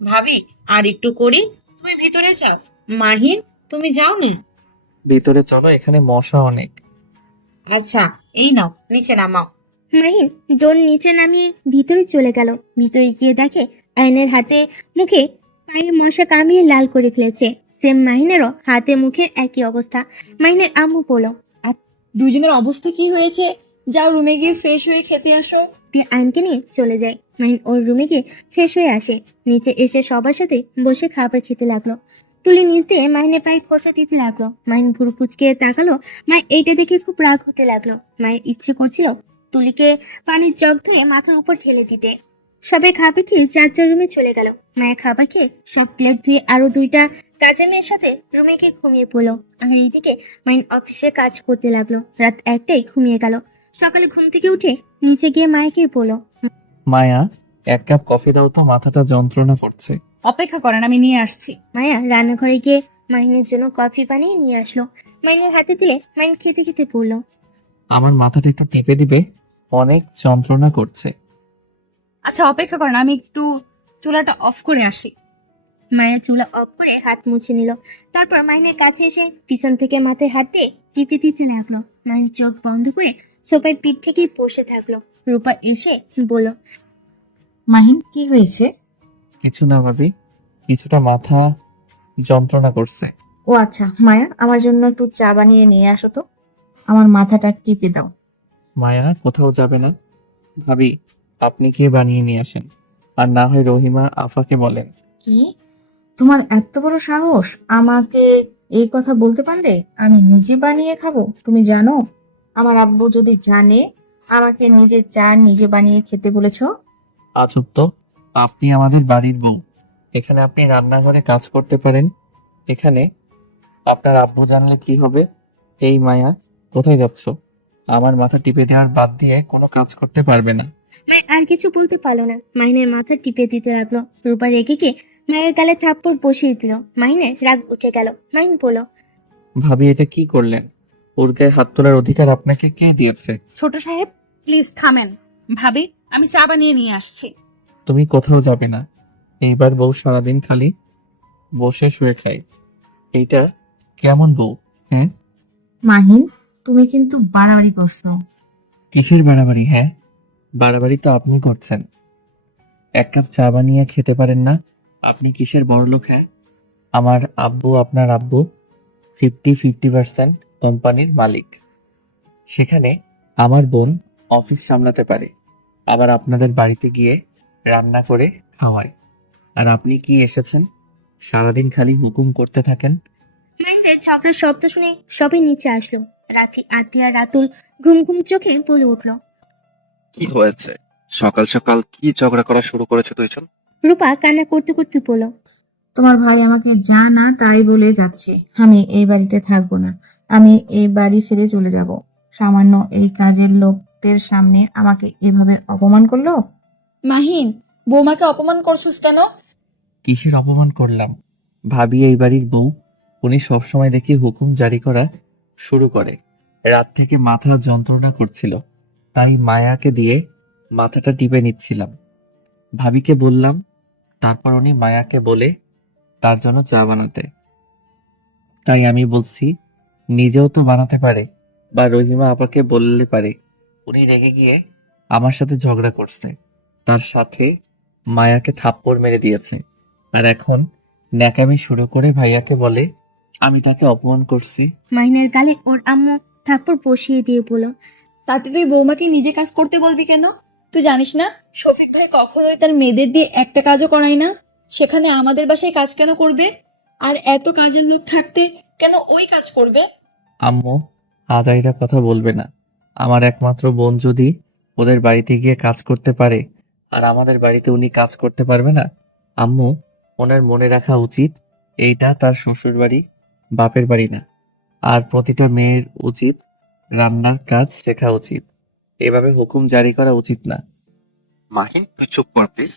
ভাবি আর একটু করি, তুমি ভিতরে যাও। মাহিন তুমি যাও না। ভিতরে চলো, এখানে মশা অনেক। আচ্ছা, এই নাও, নিচে নামাও। মাহিন ডোর নিচে নামিয়ে ভিতরে চলে গেল। ভিতরে গিয়ে দেখে আয়নের হাতে মুখে পায়ে মশা কামড়িয়ে লাল করে ফেলেছে। সেম মাহিনেরও হাতে মুখে একই অবস্থা। মাহিনের আম্মু বলল, দুজনের অবস্থা কি হয়েছে? যাও রুমে গিয়ে ফ্রেশ হয়ে খেতে আসো। দিয়ে আয়নকে নিয়ে চলে যায়। মাহিন ওর রুমে গিয়ে ফ্রেশ হয়ে আসে। নিচে এসে সবার সাথে বসে খাবার খেতে লাগলো। তুলি নিচ দিয়ে মাহিনের পায়ে খোঁচা দিতে লাগলো। মাহিন ভুরু কুচকে তাকালো। মা এইটা দেখে খুব রাগ হতে লাগলো। মায়ের ইচ্ছে করছিল তুলিকে পানির জগ ধরে মাথার উপর ঢেলে দিতে। সবাই খাবার খেয়ে যার যার রুমে চলে গেল। মায়ের খাবার খেয়ে সব প্লেট ধুয়ে আরো দুইটা কাজের মেয়ের সাথে রুমে গিয়ে ঘুমিয়ে পড়লো। আর এইদিকে মাহিন অফিসে কাজ করতে লাগলো। রাত 1টায় ঘুমিয়ে গেল। সকালে ঘুম থেকে উঠে নিচে গিয়ে মায়েকে বলল, মায়া, এক কাপ কফি দাও তো, মাথাটা যন্ত্রণা করছে। অপেক্ষা করেন, আমি নিয়ে আসছি। মায়া রান্নাঘরে গিয়ে মাহিনের জন্য কফি বানিয়ে নিয়ে আসলো। মাহিনের হাতে দিলে মাহিন খেতে খেতে বলল, আমার মাথাটা একটু টেপে দিবে, অনেক যন্ত্রণা করছে। আচ্ছা অপেক্ষা করেন, আমি একটু চুলাটা অফ করে আসি। মায়া চুলা অফ করে হাত মুছে নিল। তারপর মাহিনের কাছে এসে পিছন থেকে মাথায় হাত দিয়ে টিপে টিপে লাগলো। মাহিন চোখ বন্ধ করে সোফায় পিঠ থেকে বসে থাকলো। রূপা এসে বলল, মাহিন, কি হয়েছে? কিছু না ভাবি, কিছুটা মাথা যন্ত্রণা করছে। ও আচ্ছা, মায়া, আমার জন্য একটু চা বানিয়ে নিয়ে আসো তো। আমার মাথাটা টিপে দাও। মায়া কোথাও যাবে না ভাবি, আপনি গিয়ে বানিয়ে নিয়ে আসেন। আর না হয় রহিমা আফাকে বলেন। কি? তোমার এত বড় সাহস আমাকে এই কথা বলতে পারলে? আমি নিজে বানিয়ে খাবো? তুমি জানো আমার আব্বু যদি জানে আমাকে নিজে চা নিজে বানিয়ে খেতে বলেছো? আজব তো, আপনি আমাদের বাড়ির বউ, এখানে আপনি রান্নাঘরে কাজ করতে পারেন, এখানে আপনার আব্বু জানলে কি হবে? এই মায়া, কোথায় যাচ্ছ? আমার মাথা টিপে দেওয়ার বাদ দিয়ে কোনো কাজ করতে পারবে না। মায়া আর কিছু বলতে পারলো না, মাহিনের মাথা টিপে দিতে লাগলো। রূপা রেগে গিয়ে মায়ের গালে থাপ্পড় বসিয়ে দিল। মাহিনের রাগ উঠে গেল। মাহিন বলল, ভাবি, এটা কি করলেন? ওর গায়ে হাত তোলার অধিকার আপনাকে কে দিয়েছে? ছোট সাহেব, প্লিজ থামেন। ভাবি, আমি চা বানিয়ে নিয়ে আসছি। তুমি কোথাও যাবে না। এইবার বউ সারাদিন খালি বসে শুয়ে খায়। এইটা কেমন বউ? হ্যাঁ, মাহিন, তুমি কিন্তু বাড়াবাড়ি করছো। কিসের বাড়াবাড়ি? হ্যাঁ, বাড়াবাড়ি তো আপনি করছেন। এক কাপ চা বানিয়ে খেতে পারেন না? আপনি কিসের বড়লোক? হ্যাঁ, আমার আব্বু আপনার আব্বু 50-50% কোম্পানির মালিক। সেখানে আমার বোন অফিস সামলাতে পারে, আবার আপনাদের বাড়িতে গিয়ে রান্না করে খাওয়ায়। আর আপনি কি এসেছেন, সারাদিন খালি হুকুম করতে থাকেন। মাহিনের ঝগড়ার শব্দ শুনে সবাই নিচে আসলো। রাফি, আতিয়া, রাতুল ঘুম ঘুম চোখে বলে উঠলো। কি হয়েছে? সকাল সকাল কি ঝগড়া করা শুরু করেছে দুইজন? রূপা কান্না করতে করতে বলল, তোমার ভাই আমাকে যা না তাই বলে যাচ্ছে। আমি এই বাড়িতে থাকবো না। আমি এই বাড়ি ছেড়ে চলে যাব। সামান্য এই কাজের লোকদের সামনে আমাকে এভাবে অপমান করলো। মাহিন, বৌমাকে অপমান করছিস কেন? কিসের অপমান করলাম? ভাবি এই বাড়ির বউ, উনি সবসময় দেখি হুকুম জারি করা শুরু করে। রাত থেকে মাথা যন্ত্রণা করছিল, তাই মায়াকে দিয়ে মাথাটা টিপে নিচ্ছিলাম। ভাবিকে বললাম, তারপর উনি মায়াকে বলে তার জন্য চা বানাতে। তাই আমি বলছি, নিজেও তো বানাতে পারে, বা রহিমা আপাকে বললে পারে। উনি রেগে গিয়ে আমার সাথে ঝগড়া করছে, তার সাথে মায়াকে থাপ্পড় মেরে দিয়েছে। আর এখন ন্যাকামি শুরু করে ভাইয়াকে বলে আমি তাকে অপমান করছি। মাহিনের গালে ওর আম্মু থাপ্পড় বসিয়ে দিয়ে বলল, তাতে তুই বৌমাকে নিজে কাজ করতে বলবি কেন? তুই জানিস না শফিক ভাই কখনোই তার মেয়েদের দিয়ে একটা কাজও করায় না। সেখানে আমাদের বাসায় কাজ কেন করবে? আর এত কাজের লোক থাকতে কেন ওই কাজ করবে? আম্মু, আজাইরা কথা বলবে না। আমার একমাত্র বোন যদি ওদের বাড়িতে গিয়ে কাজ করতে পারে, আর আমাদের বাড়িতে উনি কাজ করতে পারবে না, আম্মু, ওনার মনে রাখা উচিত এইটা তার শ্বশুর বাড়ি, বাপের বাড়ি না। আর প্রতিটা মেয়ের উচিত রান্নার কাজ শেখা উচিত। এভাবে হুকুম জারি করা উচিত না। মাহিন, তুই চুপ কর প্লিজ।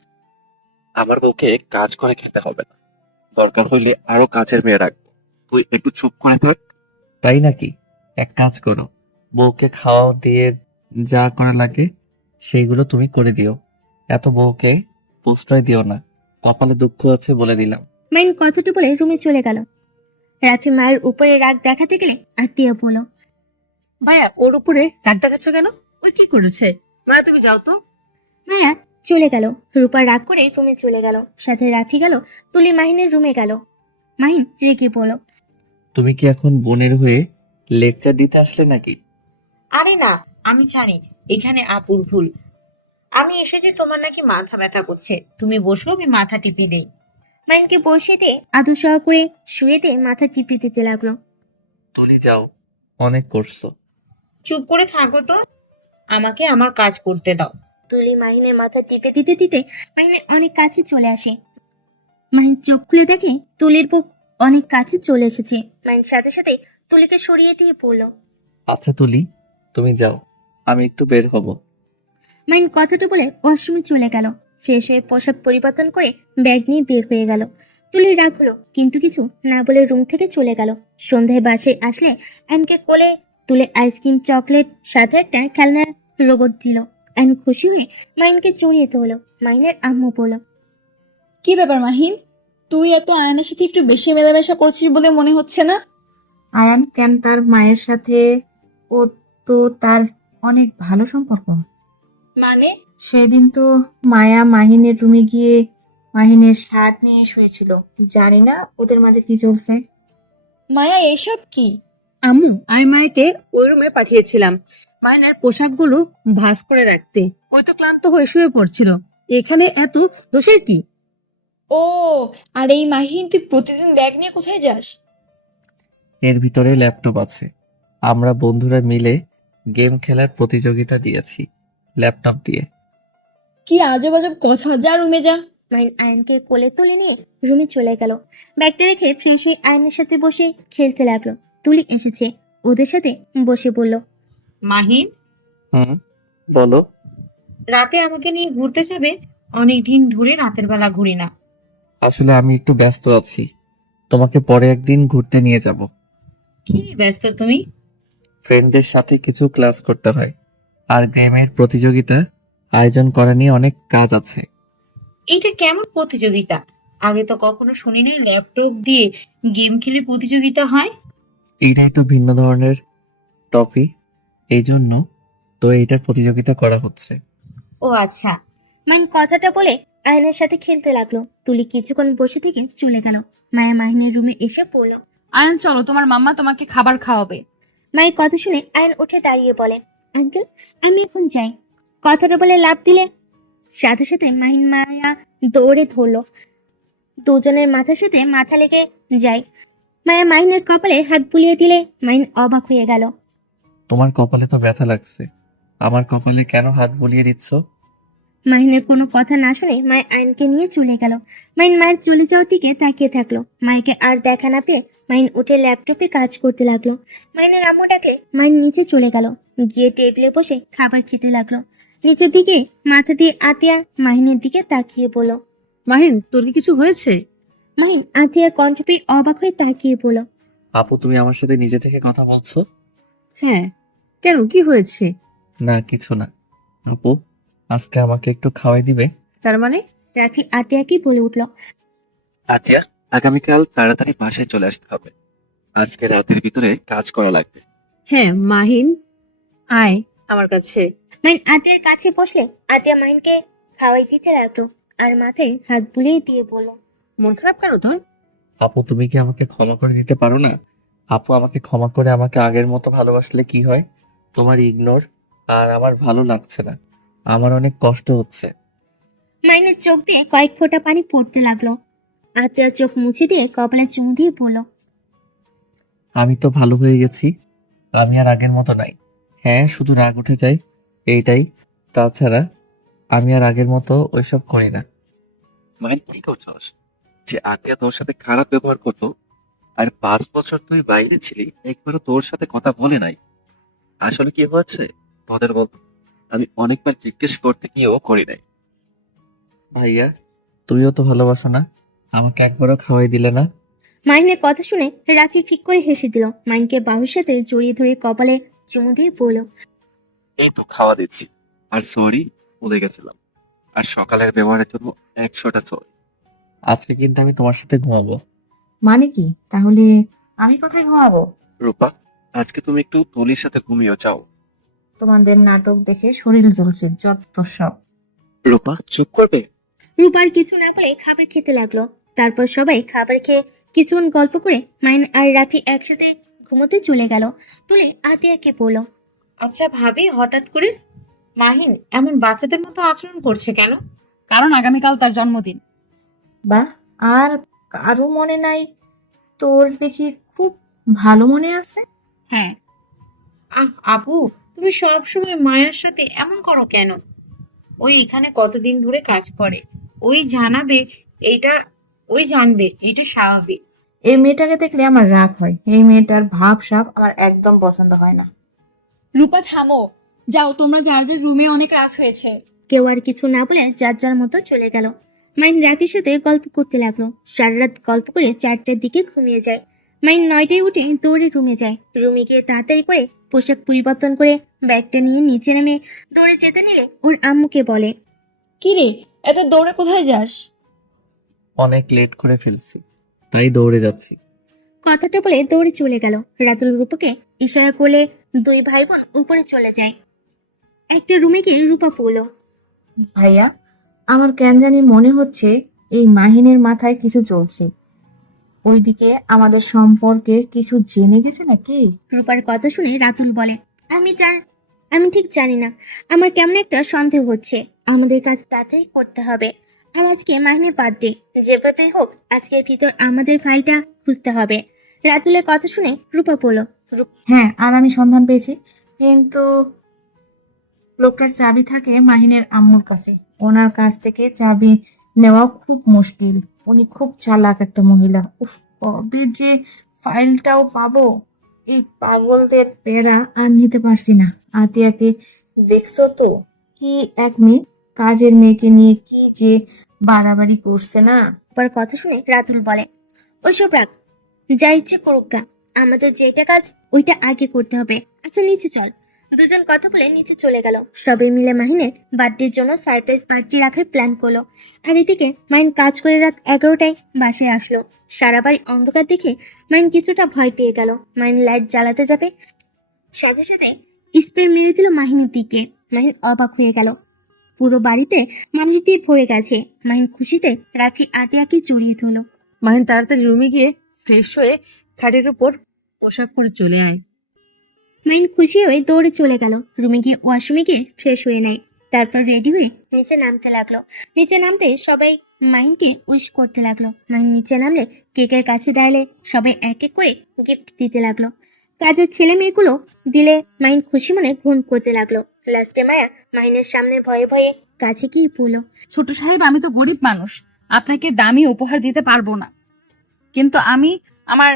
আমার বউকে কাজ করে খেতে হবে না। দরকার হইলে আরো কাজের মেয়ে রাখবো। তুই একটু চুপ করে থাক। তাই নাকি? এক কাজ করো, বউকে খাওয়া দিয়ে যা করা লাগে সেইগুলো তুমি করে দিও। এত বউকে প্রশ্রয় দিও না, কপালে দুঃখ আছে বলে দিলাম। মাহিন কথাটা বলে রুমে চলে গেল। রাফি মায়ের উপরে রাগ দেখাতে গেলে আত্মীয় বলল, ভাইয়া, ওর উপরে রাগ দেখাচ্ছ কেন? ওই কি করেছে? মায়া, তুমি যাও তো। মায়া চলে গেল। রূপা রাগ করে রুমে চলে গেল। সাথে রাফি গেল। তুলি মাহিনের রুমে গেল। মাহিন রেগে বলল, তুমি কি এখন বোনের হয়ে লেকচার দিতে আসলে নাকি? আরে না, আমি জানি এখানে আপুর ভুল। আমি এসেছি, তোমার নাকি মাথা ব্যথা করছে, তুমি বসো, আমি মাথা টিপে দেই। মাহিনকে বসিয়ে দিয়ে আদর সহ করে শুয়ে দিয়ে মাথা টিপে দিতে লাগলো। তুলি যাও, অনেক করছো। চুপ করে থাকো তো, আমাকে আমার কাজ করতে দাও। তুলি মাহিনের মাথা টিপে দিতে দিতে মাহিনের অনেক কাছে চলে আসে। মাহিন চোখ খুলে দেখে তুলির বুক অনেক কাছে চলে এসেছে। মাহিন সাথে সাথে তুলিকে সরিয়ে দিয়ে পড়ল। আচ্ছা তুলি, তুমি যাও, আমি একটু বের হব। মাহিন কথাটা বলে ওয়াশরুমে চলে গেল। ফ্রেশ হয়ে পোশাক পরিবর্তন করে ব্যাগ নিয়ে বের হয়ে গেল। তুলির রাগ হলো, কিন্তু কিছু না বলে রুম থেকে চলে গেল। সন্ধ্যায় বাসায় আসলে অ্যানকে কোলে তুলে আইসক্রিম, চকলেট সাথে একটা খেলনা রোবট দিল। অ্যান খুশি হয়ে মাহিনকে জড়িয়ে ধরলো। মাহিনের আম্মু বলল, কি ব্যাপার মাহিন, তুই এত আয়নের সাথে একটু বেশি মেলামেশা করছিস বলে মনে হচ্ছে না? আয়ান কেন তার মায়ের সাথে? ও তো তার অনেক ভালো সম্পর্ক। মানে? সেদিন তো মায়া মাহিনের রুমে গিয়ে মাহিনের শার্ট নিয়ে শুয়েছিল। জানি না ওদের মাঝে কি চলছে। মায়া, এইসব কি? আম্মু, আমি মায়াকে ওই রুমে পাঠিয়েছিলাম মাহিনের পোশাকগুলো ভাঁজ করে রাখতে। ওই তো ক্লান্ত হয়ে শুয়ে পড়ছিল। এখানে এত দোষের কি? ও, আর এই মাহিন, তুই প্রতিদিন ব্যাগ নিয়ে কোথায় যাস? এর ভিতরে ল্যাপটপ আছে। আমরা বন্ধুরা মিলে গেম খেলার প্রতিযোগিতা দিয়েছি ল্যাপটপ দিয়ে। কি আজব আজব কথা, যা রুমে যা। মাহিন আয়নকে কোলে তুলে নিয়ে রুমে চলে গেল। ব্যাগটা রেখে ফ্রেশ হয়ে আয়নের সাথে বসে খেলতে লাগলো। তুলি এসেছে, ওদের সাথে বসে বলল, মাহিন, হুম, বলো। রাতে আমাকে নিয়ে ঘুরতে যাবে? অনেক দিন ধরে রাতের বেলা ঘুরি না। আসলে আমি একটু ব্যস্ত আছি, তোমাকে পরে একদিন ঘুরতে নিয়ে যাব। কি ব্যস্ত তুমি? ফ্রেন্ডদের সাথে কিছু ক্লাস করতে হয়, আর গেমের প্রতিযোগিতা আয়োজন করা নিয়ে অনেক কাজ আছে। এইটা কেমন প্রতিযোগিতা? আগে তো কখনো শুনি না ল্যাপটপ দিয়ে গেম খেলে প্রতিযোগিতা হয়। এইটাই তো ভিন্ন ধরনের টপিক, এই জন্য তো এইটার প্রতিযোগিতা করা হচ্ছে। ও আচ্ছা। মাহিন কথাটা বলে আয়নের সাথে খেলতে লাগলো। তুলি কিছুক্ষণ বসে থেকে চলে গেল। মায়া মাহিনের রুমে এসে পড়ল। আয়ন, চলো, তোমার মাম্মা তোমাকে খাবার খাওয়াবে। মায়ের কথা শুনে আয়ন উঠে দাঁড়িয়ে বলে, আঙ্কেল, আমি এখন যাই। কথাটা বলে লাফ দিলে সাথে সাথে মাহিন মায়া দৌড়ে ধরলো। দুজনের মাথার সাথে মাথা লেগে যায়। মায়া মাহিনের কপালে হাত বুলিয়ে দিলে মাহিন অবাক হয়ে গেল। তোমার কপালে তো ব্যথা লাগছে, আমার কপালে কেন হাত বুলিয়ে দিচ্ছ? মাহিনের কোনো কথা না শুনে মায়ের আয়নকে নিয়ে চলে গেল। মাহিন মায়ের চলে যাওয়ার দিকে তাকিয়ে থাকলো। মাইকে আর দেখা না পেয়ে মাহিন উঠে ল্যাপটপে কাজ করতে লাগলো। মাহিনের আম্মু ডাকলে মাহিন নিচে চলে গেল, গিয়ে টেবিলে বসে খাবার খেতে লাগলো। নিচের দিকে মাথা দিয়ে আতিয়া মাহিনের দিকে তাকিয়ে বলল, মাহিন, তোর কি কিছু হয়েছে? মাহিন আতিয়ার কণ্ঠ পেয়ে অবাক হয়ে তাকিয়ে বলল, আপু, তুমি আমার সাথে নিজে থেকে কথা বলছো? হ্যাঁ, কেন, কি হয়েছে? না, কিছু না। আপু, আজকে আমাকে একটু খাওয়াই দিবে? তার মানে? রাফি আতিয়াকে বলে উঠল, আতিয়া, আগামীকাল তাড়াতাড়ি বাসায় চলে আসতে হবে। আজকে রাতের ভিতরে কাজ করা লাগবে। হ্যাঁ মাহিন, আয় আমার কাছে। মাহিন আতিয়ার কাছে বসলে আতিয়া মাহিনকে খাওয়াই দিতে লাগলো আর মাথায় হাত বুলিয়ে দিয়ে বলল, মন খারাপ কেন তোর? আপু, তুমি কি আমাকে ক্ষমা করে দিতে পারো না? আপু, আমাকে ক্ষমা করে আমাকে আগের মতো ভালোবাসলে কি হয়? তোমার ইগনোর আর আমার ভালো লাগছে না, আমার অনেক কষ্ট হচ্ছে। মাহিনের চোখ দিয়ে কয়েক ফোঁটা পানি পড়তে লাগলো। আতিয়া চোখ মুছে দিয়ে কপালে চুমু দিয়ে বলল, আমি তো ভালো হয়ে গেছি, আমি আর আগের মতো নাই। হ্যাঁ, শুধু রাগ উঠে যায়, এইটাই। তাছাড়া আমি আর আগের মতো ওইসব করি না। মানে কি করছস? যে আতিয়া তোর সাথে খারাপ ব্যবহার করতো, আর 5 বছর তুই বাইরে ছিলি, একবারও তোর সাথে কথা বলে নাই। আসলে কি হয়েছে তোদের বলতো? আমি অনেকবার জিজ্ঞেস করতে গিয়েও করি নাই। ভাইয়া, তুমিও তো ভালোবাসো না, আমাকে একবারও খাওয়াই দিলে না। মাহিনের কথা শুনে রাফি ঠিক করে হেসে দিল। মাহিনকে বাহুর সাথে জড়িয়ে ধরে কপালে চুমু দিয়ে বলল, এই তো খাওয়া দিচ্ছি। আর সরি, ভুলে গেছিলাম। আর সকালের ব্যবহারের জন্য 100টা সরি। আজকে কিন্তু আমি তোমার সাথে ঘুমাবো। মানে কি তাহলে? আমি কোথায় ঘুমাবো? রূপা, আজকে তুমি একটু তুলির সাথে ঘুমিয়ে যাও। তোমাদের নাটক দেখে শরীর জ্বলছে, যত সব। রূপা, চুপ করবে? রূপার কিছু না বলে খাবার খেতে লাগলো। তারপর সবাই খাবার খেয়ে কিছুক্ষণ গল্প করে মাহিন আর রাফি একসাথে ঘুমোতে চলে গেল। তুলে আতিয়াকে বলল, আচ্ছা ভাবি, হঠাৎ করে মাহিন এমন বাচ্চাদের মতো আচরণ করছে কেন? কারণ আগামীকাল তার জন্মদিন। বাহ, আর কারো মনে নাই? তোর দেখি খুব ভালো মনে আছে। হ্যাঁ, আপু, তুমি সব সময় মায়ের সাথে এমন করো কেন? ওই এখানে কতদিন ধরে কাজ করে, ওই জানাবে এইটা, ওই জানবে এটা স্বাভাবিক। এই মেয়েটাকে দেখলে আমার রাগ হয়। এই মেয়েটার ভাব সাব আমার একদম পছন্দ হয় না। রূপা, থামো, যাও তোমরা যার যার রুমে, অনেক রাত হয়েছে। কেউ আর কিছু না বলে যার যার মতো চলে গেল। মাইন রাফির সাথে গল্প করতে লাগলো। সারা রাত গল্প করে 4টার দিকে ঘুমিয়ে যায়। মাইন 9টায় উঠে দৌড়ে রুমে যায়। রুমে গিয়ে তাড়াতাড়ি করে পোশাক পরিবর্তন করে ব্যাগটা নিয়ে নিচে নেমে দৌড়ে যেতে নিলে ওর আম্মুকে বলে, কি রে, এত দৌড়ে কোথায় যাস? অনেক লেট করে ফেলছি, তাই দৌড়ে যাচ্ছি। কথাটা বলে দৌড়ে চলে গেল। রাতুল রূপাকে ইশারা করলে দুই ভাই বোন উপরে চলে যায়। একটা রুমে গিয়ে রূপা পড়লো। ভাইয়া, আমার কেন জানি মনে হচ্ছে এই মাহিনের মাথায় কিছু চলছে। ওইদিকে আমাদের সম্পর্কে কিছু জেনে গেছে নাকি? রূপার কথা শুনে রাতুল বলে, আমি ঠিক জানি না, আমার কেমন একটা সন্দেহ হচ্ছে। আমাদের কাজ তাড়াতাড়ি করতে হবে। আর আজকে মাহিনের বার্থডে, যেভাবে হোক আজকের ভিতর আমাদের ফাইলটা খুঁজতে হবে। রাতুলের কথা শুনে রূপা বলল, হ্যাঁ, আর আমি সন্ধান পেয়েছি, কিন্তু লোকটার চাবি থাকে মাহিনের আম্মুর কাছে। ওনার কাছ থেকে চাবি নেওয়াও খুব মুশকিল। উনি খুব চালাক একটা মহিলা। উফ, কবে যে ফাইলটাও পাবো। এই পাগলদের পেরা আর নিতে পারছি না। আতিয়াকে দেখছো তো, কি এক মেয়ে, কাজের মেয়েকে নিয়ে কি যে বাড়াবাড়ি করছে না। রূপার কথা শুনে রাতুল বলে, ওইসব রাখ, যা ইচ্ছে করুক গা, আমাদের যেটা কাজ ওইটা আগে করতে হবে। আচ্ছা নিচে চল। দুজন কথা বলে নিচে চলে গেল। সবাই মিলে মাহিনের বার্থডের জন্য সারপ্রাইজ পার্টি রাখার প্ল্যান করলো। আর এদিকে মাহিন কাজ করে রাত 11টায় বাসায় আসলো। সারা বাড়ি অন্ধকার দেখে মাহিন কিছুটা ভয় পেয়ে গেল। মাহিন লাইট জ্বালাতে যাবে, সাথে সাথে স্প্রে মেরে দিল মাহিনের দিকে। মাহিন অবাক হয়ে গেল। পুরো বাড়িতে মানুষ দিয়ে ভরে গেছে। মাহিন খুশিতে রাখি আতিয়াকে জড়িয়ে ধরলো। মাহিন তাড়াতাড়ি রুমে গিয়ে ফ্রেশ হয়ে খাটের উপর পোশাক পরে চলে আয়। মাহিন খুশি হয়ে দৌড়ে চলে গেল। রুমে গিয়ে ওয়াশরুমে গিয়ে ফ্রেশ হয়ে নেয়। তারপর রেডি হয়ে নিচে নামতে লাগলো। নিচে নামতে সবাই মাহিনকে উইশ করতে লাগলো। মাহিন নিচে নামলে কেকের কাছে দাঁড়ালে সবাই এক এক করে গিফট দিতে লাগলো। কাজের ছেলে মেয়েগুলো দিলে মাহিন খুশি মনে গ্রহণ করতে লাগলো। লাস্টে মায়া মাহিনের সামনে ভয়ে ভয়ে কাছে গিয়ে বলল, ছোট সাহেব, আমি তো গরিব মানুষ, আপনাকে দামি উপহার দিতে পারবো না, কিন্তু আমি আমার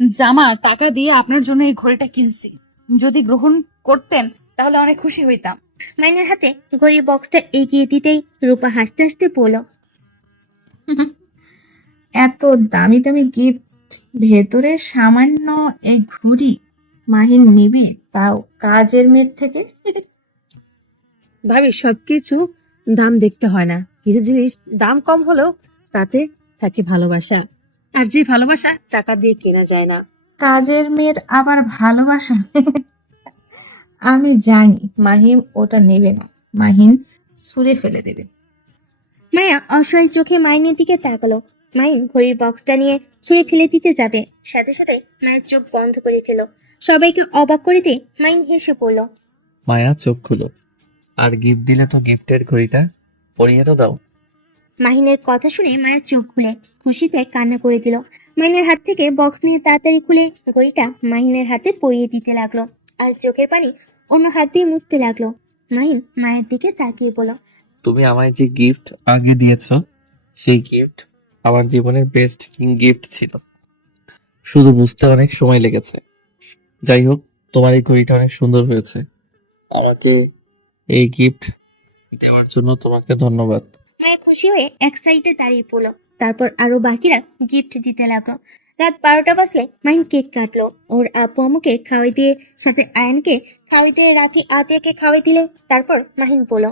জামার টাকা দিয়ে আপনার জন্য এই ঘড়িটা কিনছি। যদি গ্রহণ করতেন তাহলে অনেক খুশি হইতাম। মাহিনের হাতে ঘড়ির বক্সটা এগিয়ে দিতেই রূপা হাসতে হাসতে বলল, এত দামি দামি গিফট, ভেতরে সামান্য এই ঘুড়ি মাহিন নিবে, তাও কাজের মেয়ের থেকে। ভাবি, সবকিছু দাম দেখতে হয় না, কিছু জিনিস দাম কম হলেও তাতে থাকে ভালোবাসা, আর যে ভালোবাসা টাকা দিয়ে কেনা যায় না। কাজের মেয়ের আবার ভালোবাসা। আমি জানি মাহিম ওটা নেবে না, মাহিন ছুঁড়ে ফেলে দেবে। মায়া অসহায় চোখে মাহিনের দিকে তাকালো। মাহিন ঘড়ির বক্সটা নিয়ে ছুঁড়ে ফেলে দিতে যাবে, সাথে সাথে মায়ের চোখ বন্ধ করে ফেলো। সবাইকে অবাক করে দিয়ে মাহিন হেসে পড়ল। মায়া চোখ খুলো। আর গিফট দিলে তো গিফটের ঘড়িটা পরিয়ে তো দাও। মাহিনের কথা শুনে মায়ের চোখ খুলে খুশিতে কান্না করে দিল। মাহিনের হাত থেকে বক্স নিয়ে তাড়াতাড়ি খুলে ঘড়িটা মাহিনের হাতে পরিয়ে দিতে লাগলো, আর চোখের পানি অন্য হাত দিয়ে মুছতে লাগলো। মাহিন মায়ের দিকে তাকিয়ে বলল, তুমি আমায় যে গিফট আগে দিয়েছো, সেই গিফট আমার জীবনের বেস্ট গিফট ছিল। শুধু বুঝতে অনেক সময় লেগেছে। যাই হোক, তোমার এই ঘড়িটা অনেক সুন্দর হয়েছে। আমাকে এই গিফট দেওয়ার জন্য তোমাকে ধন্যবাদ। মায়া খুশি হয়ে এক সাইডে দাঁড়িয়ে পড়লো। তারপর আরো বাকিরা গিফট দিতে লাগলো। রাত 12টা বাজলে মাহিন কেক কাটলো। ওর আপু আম্মুকে খাওয়াই দিয়ে, সাথে আয়ানকে খাওয়াই দিয়ে রাফি আতিয়াকে খাওয়াই দিলে। তারপর মাহিন বলল,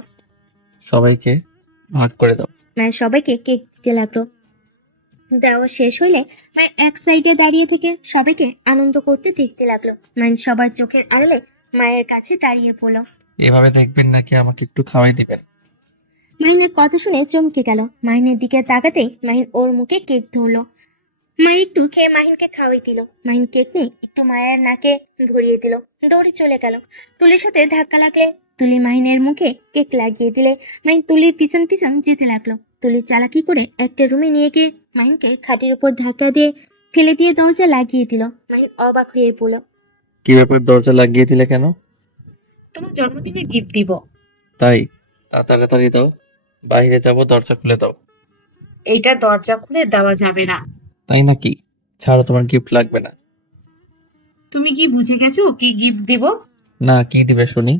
সবাইকে ভাগ করে দাও। মায়ের সবাইকে কেক দিতে লাগলো। দেওয়া শেষ হইলে মায়ের এক সাইডে দাঁড়িয়ে থেকে সবাইকে আনন্দ করতে দেখতে লাগলো। মাহিন সবার চোখের আড়ালে মায়ের কাছে দাঁড়িয়ে পড়লো। এভাবে দেখবেন নাকি আমাকে একটু খাওয়াই দিবেন? মাহিনের কথা শুনে চমকে গেল। মাহিনের দিকে তাকাতেই মাহিন ওর মুখে কেক ধরলো। মা একটু খেয়ে মাহিনকে খাওয়াই দিল। মাহিন কেক নিয়ে একটু মায়ের নাকে ভরিয়ে দিল, দৌড়ে চলে গেল। তুলির সাথে ধাক্কা লাগলে তুলি মাহিনের মুখে কেক লাগিয়ে দিলে মাহিন তুলির পিছন পিছন যেতে লাগলো। তুলি চালাকি করে একটা রুমে নিয়ে গিয়ে মাহিনকে খাটের উপর ধাক্কা দিয়ে ফেলে দিয়ে দরজা লাগিয়ে দিল। মাহিন অবাক হয়ে পড়ল। কি ব্যাপার, দরজা লাগিয়ে দিলে কেন? তোমার জন্মদিনের গিফট দিব। তাই? তাড়াতাড়ি দাও, বাইরে যাব, দরজা খুলে দাও। এইটা দরজা খুলে দেওয়া যাবে না। তাই নাকি? ছাড়ো, তোমার গিফট লাগবে না। তুমি কি বুঝে গেছো কি গিফট দেব? না, কি দিবে শুনি?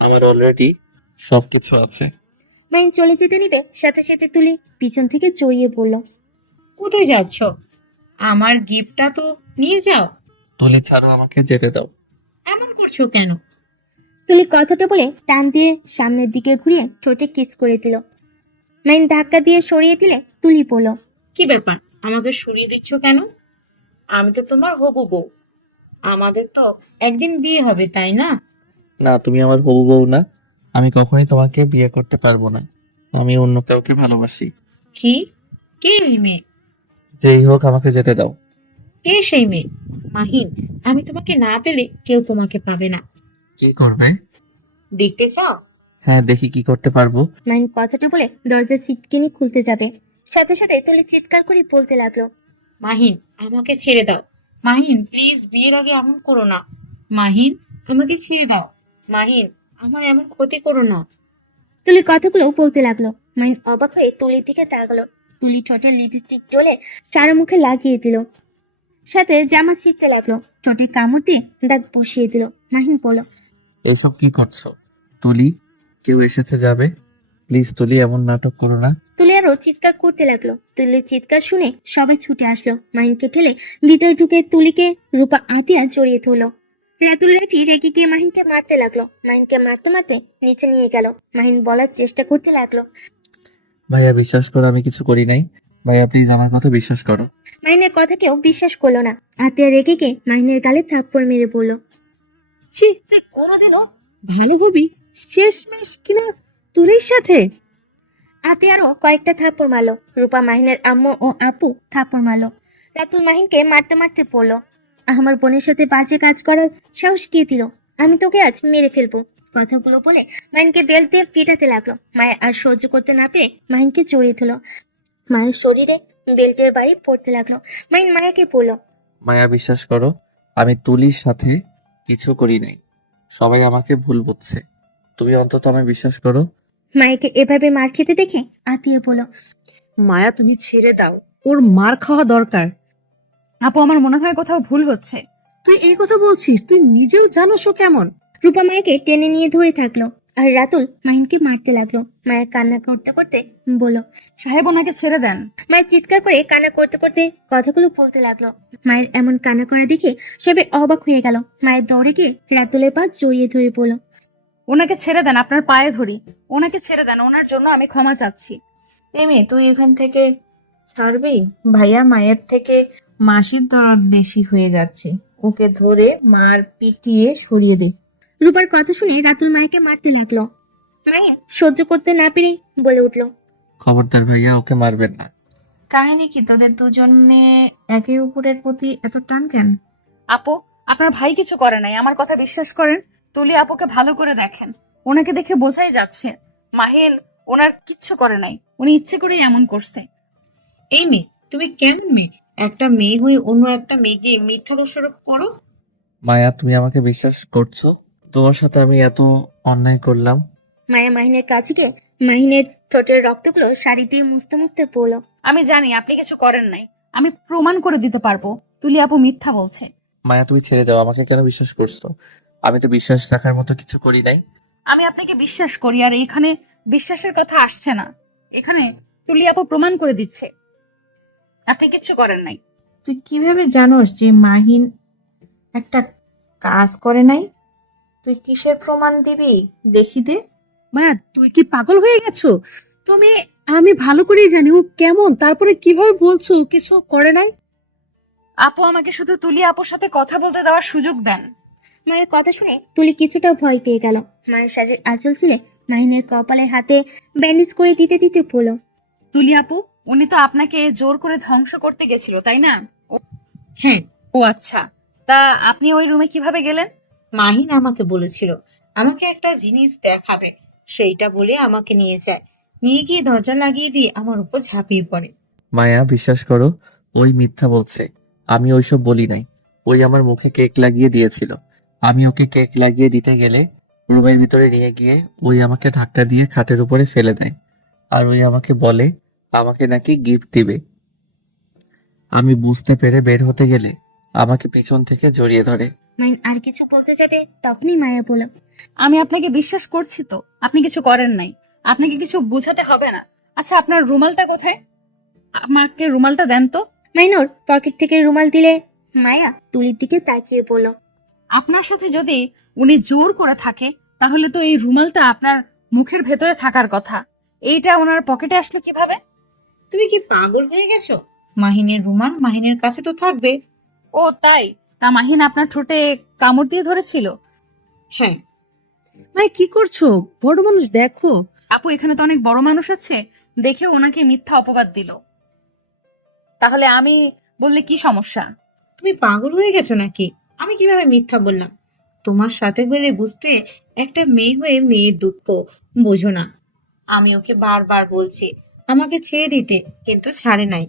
আমার অলরেডি সবকিছু আছে। মাহিন চলে যেতে নিবে, সাথে সাথে তুলি পিছন থেকে জড়িয়ে পড়ল। কোথায় যাচ্ছ? আমার গিফটটা তো নিয়ে যাও। তুলি ছাড়ো, আমাকে যেতে দাও। এমন করছো কেন? তুলি কথাটা বলে টান দিয়ে সামনের দিকে ঘুরিয়ে ঠোঁটে কিস করে দিল। মাহিন ধাক্কা দিয়ে সরিয়ে দিলে তুলি বলল, কি ব্যাপার, আমাকে সরিয়ে দিচ্ছ কেন? আমি তো তোমার হবু বউ। আমাদের তো একদিন বিয়ে হবে, তাই না? না, তুমি আমার হবু বউ না। আমি কখনোই তোমাকে বিয়ে করতে পারবো না। আমি অন্য কাউকে ভালোবাসি। কি? কে ওই মেয়ে? যেই হোক, আমাকে যেতে দাও। কে সেই মেয়ে? মাহিন, আমি তোমাকে না পেলে কেউ তোমাকে পাবে না। কি করবে? দেখতে চাও? হ্যাঁ, দেখি কি করতে পারবো। মাহিন কথাটা বলে দরজার ছিটকিনি খুলতে যাবে, সাথে সাথে তুলি চিৎকার করে বলতে লাগলো, মাহিন, আমাকে ছেড়ে দাও। মাহিন, প্লিজ, বিয়ের আগে এমন করো না। মাহিন, আমাকে ছেড়ে দাও। মাহিন, আমার এমন ক্ষতি করো না। তুলি কথাগুলো বলতে লাগলো। মাহিন অবাক হয়ে তুলির দিকে তাকালো। তুলি ঠোঁটে লিপস্টিক ডলে সারা মুখে লাগিয়ে দিল, সাথে জামা ছিঁড়তে লাগলো, ঠোঁটে কামড় দিয়ে দাগ বসিয়ে দিল। মাহিন বলল, এইসব কি করছো? তুলি, কেউ এসেছে যাবে। প্লিজ তুলি, এমন নাটক করো না। তুলি আরো চিৎকার করতে লাগলো। তুলির চিৎকার শুনে সবাই ছুটে আসলো। মাহিনকে ঠেলে ভিতরে ঢুকে তুলিকে রূপা আতিয়া জড়িয়ে ধরলো। রাতুল লাঠি রেগে গিয়ে মাহিনকে মারতে লাগলো। মাহিনকে মারতে মারতে নিচে নিয়ে গেল। মাহিন বলার চেষ্টা করতে লাগলো, ভাইয়া বিশ্বাস করো, আমি কিছু করি নাই। ভাইয়া প্লিজ আমার কথা বিশ্বাস করো। মাহিনের কথা কেউ বিশ্বাস করলো না। আতিয়া রেগে গিয়ে মাহিনের গালে থাপ্পড় মেরে বলল, ছি, তুই কোনোদিনও ভালো হবি? শেষমেশ কিনা তোরই সাথে। আতিয়ারও কয়েকটা থাপ্পড় মারলো। রূপা মাহিনের আম্মু ও আপু থাপ্পড় মারলো। রাতুল মাহিনকে মারতে মারতে বলল, আমার বোনের সাথে বাজে কাজ করার সাহস কে দিল? আমি তোকে আজ মেরে ফেলবো। কথাগুলো বলে মাহিনকে বেল্ট দিয়ে পিটাতে লাগলো। মায়া আর সহ্য করতে না পেরে মাহিনকে জড়িয়ে ধরলো। মায়ের শরীরে বেল্টের বাড়ি পড়তে লাগলো। মাহিন মায়াকে বলল, মায়া বিশ্বাস করো, আমি তুলির সাথে কিছু করি নাই। সবাই আমাকে ভুল বুঝছে। তুমি অন্তত আমায় বিশ্বাস করো। মায়াকে এভাবে মার খেতে দেখে আতিয়া বলল, মায়া, তুমি ছেড়ে দাও, ওর মার খাওয়া দরকার। আপু, আমার মনে হয় কোথাও ভুল হচ্ছে। তুই এই কথা বলছিস? তুই নিজেও জানোস ও কেমন। রূপা মায়াকে টেনে নিয়ে ধরে থাকলো আর রাতুল মাহিনকে মারতে লাগলো। মায়ের কান্না করতে করতে বলল, সাহেব, ওনাকে ছেড়ে দেন। মায়ের চিৎকার করে কান্না করতে করতে কথাগুলো বলতে লাগলো। মায়ের এমন কান্না করা দেখে সবাই অবাক হয়ে গেল। মায়ের দৌড়ে গিয়ে রাতুলের পা জড়িয়ে ধরে বলল, ওনাকে ছেড়ে দেন, আপনার পায়ে ধরি। ওনাকে ছেড়ে দেন, ওনার জন্য আমি ক্ষমা চাচ্ছি। এমে তুই এখান থেকে ছাড়বি? ভাইয়া, মায়ের থেকে মাসির দরদ বেশি হয়ে যাচ্ছে, ওকে ধরে মার পিটিয়ে সরিয়ে দে। রূপার কথা শুনে রাতুল মায়াকে মারতে লাগলো। মায়া সহ্য করতে না পেরে বলে উঠলো, খবরদার ভাইয়া, ওকে মারবেন না। কাহিনী কি তোদের দুজনে একে অপরের প্রতি এত টান কেন? আপু, আপনার ভাই কিছু করে নাই, আমার কথা বিশ্বাস করেন। তুলি আপুকে ভালো করে দেখেন, ওনাকে দেখে বোঝাই যাচ্ছে মাহিন ওনার কিচ্ছু করে নাই, উনি ইচ্ছে করেই এমন করছে। এই মেয়ে, তুমি কেমন মেয়ে? একটা মেয়ে হয়ে অন্য একটা মেয়েকে মিথ্যা দোষারোপ করো। মায়া, তুমি আমাকে বিশ্বাস করছো? তোমার সাথে আমি এত অন্যায় করলাম। মায়া মাহিনের কাছে গিয়ে মাহিনের ঠোঁটের রক্তগুলো শাড়ি দিয়ে মুছতে মুছতে বলল, আমি জানি আপনি কিছু করেন নাই, আমি প্রমাণ করে দিতে পারবো তুলি আপু মিথ্যা বলছে। মায়া, তুমি ছেড়ে যাও, আমাকে কেন বিশ্বাস করছো? আমি তো বিশ্বাস রাখার মতো কিছু করি নাই। আমি আপনাকে বিশ্বাস করি, আর এখানে বিশ্বাসের কথা আসছে না। এখানে তুলি আপু প্রমাণ করে দিচ্ছে আপনি কিচ্ছু করেন নাই। তুই কিভাবে জানোস যে মাহিন একটা কাজ করে নাই? তুই কিসের প্রমাণ দিবি? দেখি দে। মায়া, তুই কি পাগল হয়ে গেছো? তুমি, আমি ভালো করেই জানি ও কেমন, তারপরে কিভাবে বলছো ও কিছু করে নাই? আপু, আমাকে শুধু তুলি আপুর সাথে কথা বলতে দেওয়ার সুযোগ দেন। মায়ের কথা শুনে তুলি কিছুটা ভয় পেয়ে গেল। মায়ের শাড়ির আঁচল ছিলে মাহিনের কপালে হাতে ব্যান্ডেজ করে দিতে দিতে বলল, তুলি আপু, উনি তো আপনাকে জোর করে ধ্বংস করতে গেছিল, তাই না? হ্যাঁ, ও আচ্ছা, তা আপনি ওই রুমে কিভাবে গেলেন? মাহিন আমাকে বলেছিল আমাকে একটা জিনিস দেখাবে, সেইটা বলে আমাকে নিয়ে যায়। নিয়ে গিয়ে দরজা লাগিয়ে দিয়ে আমার উপর ঝাঁপিয়ে পড়ে। মায়া, বিশ্বাস করো, ওই মিথ্যা বলছে। আমি ওইসব বলি নাই। ওই আমার মুখে কেক লাগিয়ে দিয়েছিল। আমি ওকে কেক লাগিয়ে দিতে গেলে রুমের ভিতরে নিয়ে গিয়ে ওই আমাকে ধাক্কা দিয়ে খাটের উপরে ফেলে দেয়। আর ওই আমাকে বলে আমাকে নাকি গিফট দিবে। আমি বুঝতে পেরে বের হতে গেলে আমাকে পিছন থেকে জড়িয়ে ধরে। মাহিন আর কিছু বলতে যাবে তখনই মায়া বলল, আমি আপনাকে বিশ্বাস করছি তো, আপনি কিছু করেন নাই, আপনাকে কিছু বোঝাতে হবে না। আচ্ছা, আপনার রুমালটা কোথায়? আমাকে রুমালটা দেন তো। মাইনর পকেট থেকে রুমাল দিলে মায়া তুলির দিকে তাকিয়ে বলল, আপনার সাথে যদি উনি জোর করে থাকে, তাহলে তো এই রুমালটা আপনার মুখের ভেতরে থাকার কথা। এইটা ওনার পকেটে আসলো কিভাবে? তুমি কি পাগল হয়ে গেছো? মাহিনের রুমাল মাহিনের কাছে তো থাকবে। ও তাই? তা মাহিন আপনার ঠোঁটে কামড় দিয়ে ধরেছিল? হ্যাঁ। মায়া, কি করছো? বড় মানুষ দেখো। আপু, এখানে তো অনেক বড় মানুষ আছে, দেখে ওনাকে মিথ্যা অপবাদ দিল। তাহলে আমি বললে কি সমস্যা? তুমি পাগল হয়ে গেছো নাকি? আমি কিভাবে মিথ্যা বললাম? তোমার সাথে গেলে বুঝতে একটা মেয়ে হয়ে মেয়ের দুঃখ বোঝো না। আমি ওকে বারবার বলছি আমাকে ছেড়ে দিতে, কিন্তু ছাড়ে নাই।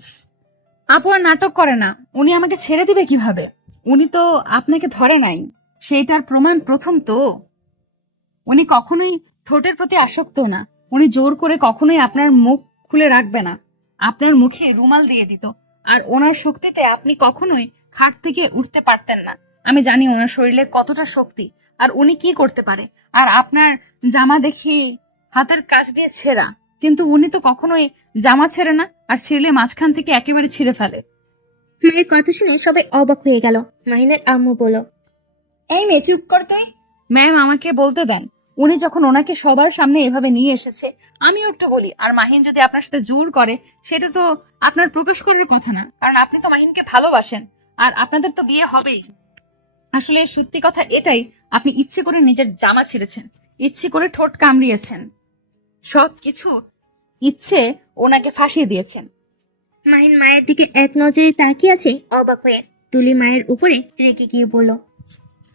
আপু আর নাটক করে না। উনি আমাকে ছেড়ে দিবে কিভাবে? উনি তো আপনাকে ধরে নাই, সেইটার প্রমাণ প্রথম তো। উনি কখনোই ঠোঁটের প্রতি আসক্ত না। উনি জোর করে কখনোই আপনার মুখ খুলে রাখবে না, আপনার মুখে রুমাল দিয়ে দিত। আর ওনার শক্তিতে আপনি কখনোই খাট থেকে উঠতে পারতেন না। আমি জানি ওনার শরীরে কতটা শক্তি, আর উনি কি করতে পারে। আর আপনার জামা দেখি হাতের কাছ দিয়ে ছেঁড়া, কিন্তু উনি তো কখনোই জামা ছেড়ে না, আর ছিঁড়লে মাঝখান থেকে একেবারে ছিঁড়ে ফেলে। মায়ের কথা শুনে সবাই অবাক হয়ে গেল। মাহিনের আম্মু বলল, এই মেয়ে চুপ কর তুই। ম্যাম, আমাকে বলতে দেন। উনি যখন ওনাকে সবার সামনে এভাবে নিয়ে এসেছে, আমিও একটু বলি। আর মাহিন যদি আপনার সাথে জোর করে, সেটা তো আপনার প্রকাশ করার কথা না, কারণ আপনি তো মাহিনকে ভালোবাসেন, আর আপনাদের তো বিয়ে হবেই। আসলে সত্যি কথা এটাই, আপনি ইচ্ছে করে নিজের জামা ছেড়েছেন, ইচ্ছে করে ঠোঁট কামড়িয়েছেন, সব কিছু ইচ্ছে ওনাকে ফাঁসিয়ে দিয়েছেন। মাহিন মায়ের দিকে এক নজরে তাকিয়ে আছে অবাক হয়ে। তুলি মায়ের উপরে রেগে গিয়ে বলল,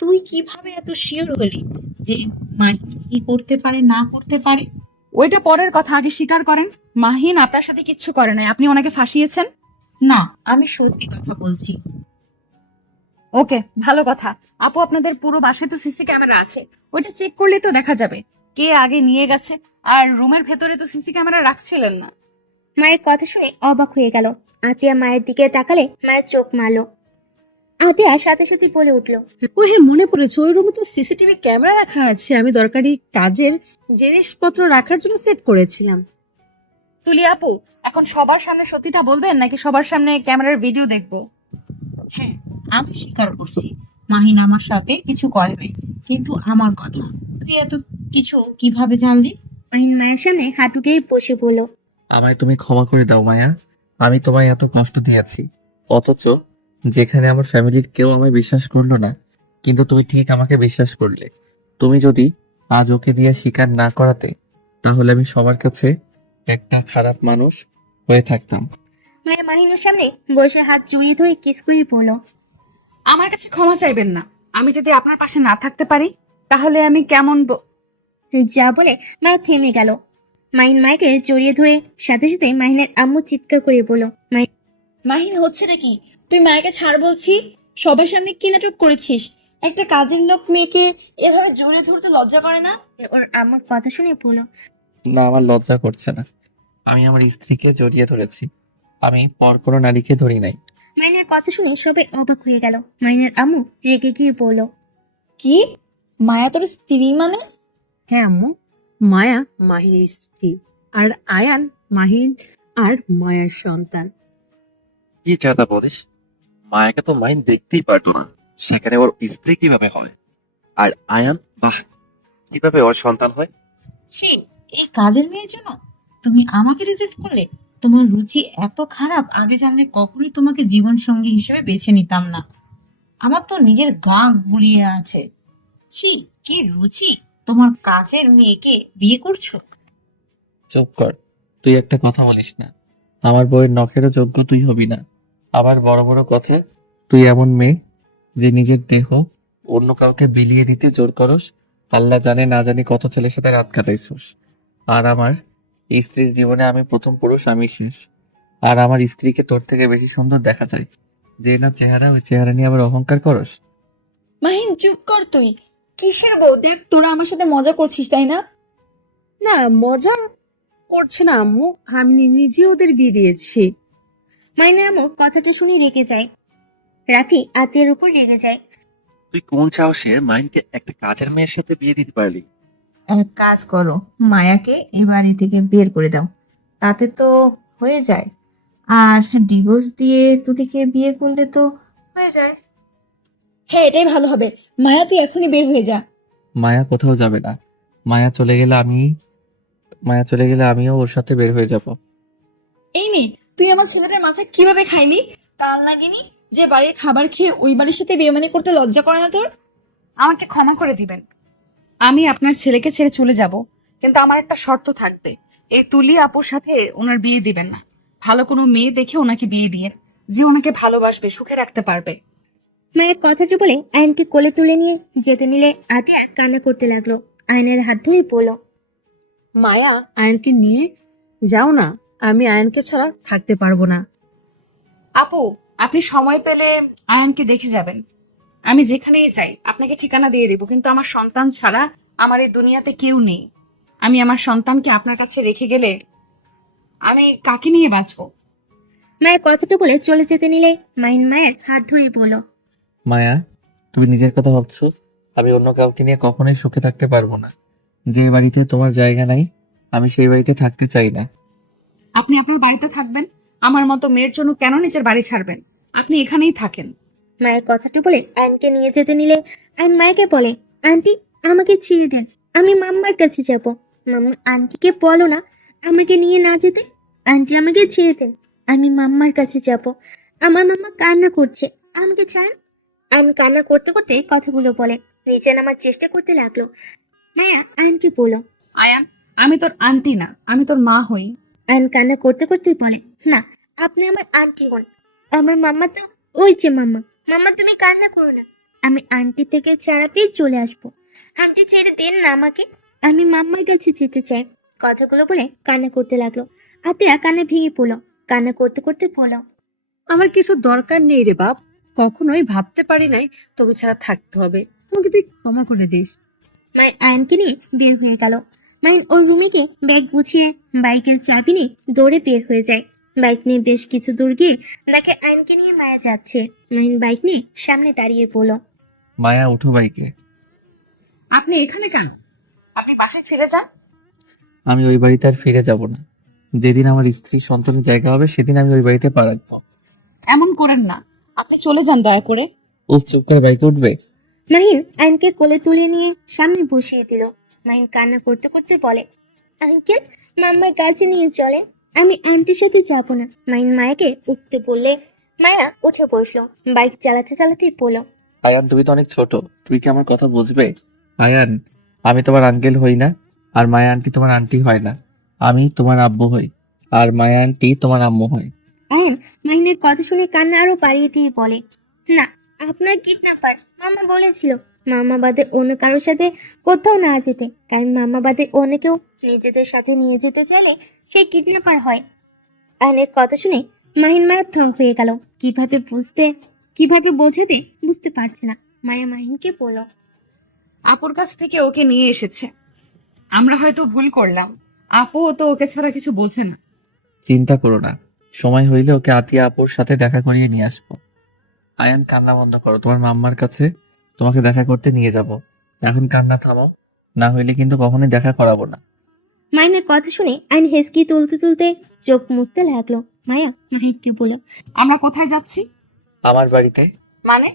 তুই কিভাবে এত শিওর হলি যে মা কি করতে পারে না করতে পারে? ওইটা পরের কথা, আগে স্বীকার করেন মাহিন আপনার সাথে কিচ্ছু করে নাই, আপনি ওনাকে ফাঁসিয়েছেন। না, আমি সত্যি কথা বলছি। ওকে, ভালো কথা। আপু, আপনাদের পুরো বাসায় তো সিসি ক্যামেরা আছে, ওইটা চেক করলে তো দেখা যাবে কে আগে নিয়ে গেছে। আর রুমের ভেতরে তো সিসি ক্যামেরা রাখছিলেন না। মায়ের কথা শুনে অবাক হয়ে গেল। আতিয়া মায়ের দিকে তাকালে মায়ের চোখ মারলো। আতিয়া সাথে সাথে বলে উঠলো, ও হ্যাঁ, মনে পড়েছে, ওই রুমে তো সিসিটিভি ক্যামেরা রাখা আছে। আমি দরকারি কাজের জিনিসপত্র রাখার জন্য সেট করেছিলাম। তুলি আপু, এখন সবার সামনে সত্যিটা বলবেন নাকি সবার সামনে ক্যামেরার ভিডিও দেখবো? হ্যাঁ, আমি স্বীকার করছি মাহিন আমার সাথে কিছু করে নাই, কিন্তু আমার কথা তুই এত কিছু কিভাবে জানলি? মাহিন মায়ের সামনে হাঁটু গেড়ে বসে বলল, আমায় তুমি ক্ষমা করে দাও মায়া। আমি তোমায় এত কষ্ট দিয়েছি, অথচ যেখানে আমার ফ্যামিলির কেউ আমায় বিশ্বাস করলো না, কিন্তু তুমি ঠিক আমাকে বিশ্বাস করলে। তুমি যদি আজ ওকে দিয়ে স্বীকার না করাতে, তাহলে আমি সবার কাছে একটা খারাপ মানুষ হয়ে থাকতাম। মায়ের মাহিনের সামনে বসে হাত জড়িয়ে ধরে কিস করে বলল, আমার কাছে ক্ষমা চাইবেন না। আমি যদি আপনার পাশে না থাকতে পারি, তাহলে আমি কেমন যা বলে মা থেমে গেল। মাহিন মাইকে জড়িয়ে ধরে সাথে সাথে মাহিনের আম্মু চিৎকার করে বলল, মাহিন, হচ্ছে নাকি? তুই মায়াকে ছাড় বলছি। সবার সামনে কি নাটক করেছিস? একটা কাজের লোক মেয়েকে এভাবে জড়িয়ে ধরতে লজ্জা করে না? ওর আম্মুর কথা শুনে বলল, না, আমার লজ্জা করছে না। আমি আমার স্ত্রীকে জড়িয়ে ধরেছি, আমি পর কোনো নারীকে ধরি নাই। মাহিনের কথা শুনে সবাই অবাক হয়ে গেল। মাহিনের আম্মু রেগে গিয়ে বলল, কি? মায়া তোর স্ত্রী মানে? হ্যাঁ আম্মু, মায়া মাহিনের স্ত্রী, আর আয়ান মাহিন আর মায়ার সন্তান। কি চাতা বলিস? মায়াকে তো মাইন দেখতেই পারতো না, সেখানে ওর স্ত্রী কিভাবে হয়? আর আয়ান, বাহ, কিভাবে ওর সন্তান হয়? ছি, এই কাজের মেয়ের জন্য তুমি আমাকে রিজেক্ট করলে? তোমার রুচি এত খারাপ, আগে জানলে কখনোই তোমাকে জীবন সঙ্গী হিসেবে বেছে নিতাম না। আমার তো নিজের গা গুলিয়ে আছে। ছি, কি রুচি! তোমার কাজের মেয়েকে বিয়ে করছো? চুপ কর, তুই একটা কথা বলিস না। আমার বইয়ের নখেরও যোগ্য তুই হবি না। আবার বড় বড় কথা। তুই এমন মেয়ে যে নিজের দেহ অন্য কাউকে বিলিয়ে দিতে জোর করস। আল্লাহ জানে না জানি কত ছেলের সাথে রাত কাটাইছিস। আর আমার স্ত্রীর জীবনে আমি প্রথম পুরুষ, আমি শেষ। আর আমার স্ত্রীকে তোর থেকে বেশি সুন্দর দেখা যায়। যে না চেহারা, ওই চেহারা নিয়ে আবার অহংকার করস। মাহিন, চুপ কর তুই। কিসের বউ? দেখ, তোরা আমার সাথে মজা করছিস, তাই না? না, মজা করছে না আম্মু, আমি নিজে ওদের বিয়ে দিয়েছি। মাহিনের আম্মু কথাটা শুনে রেগে যায়। রাফি আতিয়ার উপর রেগে যায়। তুই কোন সাহসে মাইনকে একটা কাজের মেয়ের সাথে বিয়ে দিতে পারলি? এক কাজ করো, মায়াকে এ বাড়ি থেকে বের করে দাও, তাতে তো হয়ে যায়। আর ডিভোর্স দিয়ে তুলিকে বিয়ে করলে তো হয়ে যায়। হ্যাঁ, এটাই ভালো হবে। মায়া, তুই এখনই বের হয়ে যা। মায়া কোথাও যাবে না। মায়া চলে গেলে আমিও ওর সাথে বের হয়ে যাব। এই মেয়ে, তুই আমার ছেলেটার মাথায় কিভাবে খাইলি? কাল নাগিনি যে বাড়ির খাবার খেয়ে ওই বাড়ির সাথে বেইমানি করতে লজ্জা করে না তোর? আমাকে ক্ষমা করে দিবেন। আমি আপনার ছেলেকে ছেড়ে চলে যাব, কিন্তু আমার একটা শর্ত থাকবে। এই তুলি আপুর সাথে ওনার বিয়ে দিবেন না। ভালো কোনো মেয়ে দেখে ওনাকে বিয়ে দিয়ে, যে ওনাকে ভালোবাসবে, সুখে রাখতে পারবে। মায়ের কথাটা বলে আয়নকে কোলে তুলে নিয়ে যেতে নিলে আতিয়া কান্না করতে লাগলো। আয়নের হাত ধরে বলল, মায়া, আয়নকে নিয়ে যাও না, আমি আয়নকে ছাড়া থাকতে পারবো না। আপু, আপনি সময় পেলে আয়ানকে দেখে যাবেন। আমি যেখানেই যাই আপনাকে ঠিকানা দিয়ে দেবো, কিন্তু আমার সন্তান ছাড়া আমার এই দুনিয়াতে কেউ নেই। আমি আমার সন্তানকে আপনার কাছে রেখে গেলে আমি কাকে নিয়ে বাঁচবো? মায়ের কথাটা বলে চলে যেতে নিলে মাহিন মায়ের হাত ধরে বলল, মায়া, তুমি নিজের কথা ভাবছো? আমি অন্য কাউকে নিয়ে কখনোই সুখে থাকতে পারবো না। যে বাড়িতে তোমার জায়গা নাই, আমি সেই বাড়িতে থাকতে চাই না। আপনি আপনার বাড়িতে থাকবেন, আমার মতো মেয়ের জন্য কেন নিজের বাড়ি ছাড়বেন? আপনি এখানেই থাকেন। মায়ের কথাটা বলে আয়নকে নিয়ে যেতে নিলে আয়ন মায়াকে বলে, আন্টি, আমাকে ছেড়ে দেন, আমি মাম্মার কাছে যাব। মাম্মা, আন্টিকে বলো না আমাকে নিয়ে না যেতে। আন্টি, আমাকে ছেড়ে দেন, আমি মাম্মার কাছে যাব। আমার মাম্মা কান্না করছে, আমাকে ছাড়েন। আয়ন কান্না করতে করতে কথাগুলো বলে নিচে নামার চেষ্টা করতে লাগলো। মায়া আয়নকে বলো, আয়ান, আমি তোর আন্টি না, আমি তোর মা হই। আয়ন কান্না করতে করতে বলে, না, আপনি আমার আন্টি হন। আমার মাম্মা তো ওই যে মাম্মা। মাম্মা, তুমি কান্না করো না, আমি আন্টি থেকে ছাড়া পেয়ে চলে আসবো। আন্টি, ছেড়ে দেন না আমাকে, আমি মাম্মার কাছে যেতে চাই। কথাগুলো বলে কান্না করতে লাগলো। আতিয়া কান্না ভেঙে পড়লো, কান্না করতে করতে বলো, আমার কিছু দরকার নেই রে বাপ, কখনোই ভাবতে পারি নাই তোকে ছাড়া থাকতে হবে, আমাকে তুই ক্ষমা করে দিস। মায়ের আয়নকে নিয়ে বের হয়ে গেল। মাইন ওর রুমে গিয়ে ব্যাগ গুছিয়ে বাইকের চাবি নিয়ে দৌড়ে বের হয়ে যায়। বাইক নিয়ে বেশ কিছু দূর গিয়ে দেখে আয়নকে নিয়ে মায়া যাচ্ছে। মাইন বাইক নিয়ে সামনে দাঁড়িয়ে পড়ল। মায়া, উঠো বাইকে। আপনি এখানে কেন? আপনি পাশে ফিরে যান। আমি ওই বাড়িতে আর ফিরে যাব না। যেদিন আমার স্ত্রী সন্তানের জায়গা হবে সেদিন আমি ওই বাড়িতে পা রাখবো। এমন করেন না, আপনি চলে যান দয়া করে। চুপ করে বাইকে উঠবে? মাহিন আয়নকে কোলে তুলে নিয়ে সামনে বসিয়ে দিল। মাহিন কান্না করতে করতে বলে, আঙ্কেল, মাম্মার কাছে নিয়ে চলে, আমি আন্টির সাথে যাব না। মাহিন মায়াকে উঠতে বললে মায়া উঠে বসলো। বাইক চালাতে চালাতেই বলল, আয়ান, তুমি তো অনেক ছোট, তুমি কি আমার কথা বুঝবে? আয়ান, আমি তোমার আঙ্কেল হই না, আর মায়া আন্টি তোমার আন্টি হয় না। আমি তোমার আব্বু হই, আর মায়া আন্টি তোমার আম্মু হয়। আয়ন মাহিনের কথা শুনে কান্না আরো বাড়িয়ে দিয়ে বলে, না, আপনার কিডন্যাপার। মামা বলেছিল মামা বাদে অন্য কারোর সাথে কোথাও না যেতে, কারণ মামা বাদে অন্য কেউ নিজেদের সাথে নিয়ে যেতে চাইলে সে কিডন্যাপার হয়। আয়নের কথা শুনে মাহিন মায়ের থ হয়ে গেল। কিভাবে বোঝাতে বুঝতে পারছে না। মায়া মাহিনকে বলল, আপুর কাছ থেকে ওকে নিয়ে এসেছে, আমরা হয়তো ভুল করলাম। আপুও তো ওকে ছাড়া কিছু বোঝে না। চিন্তা করো না, সময় হইলে ওকে আতিয়া আপুর সাথে দেখা করিয়ে নিয়ে আসবো। আয়ান, কান্না বন্ধ করো, তোমার মাম্মার কাছে তোমাকে দেখা করতে নিয়ে যাব। এখন কান্না থামাও, না হইলে কিন্তু কখনোই দেখা করাবো না। মাহিনের কথা শুনে আইন হেসকি তুলতে তুলতে চোখ মুছতে লাগলো। মায়া মাহিনকে বলল, আমরা কোথায় যাচ্ছি? আমার বাড়িতে। মানে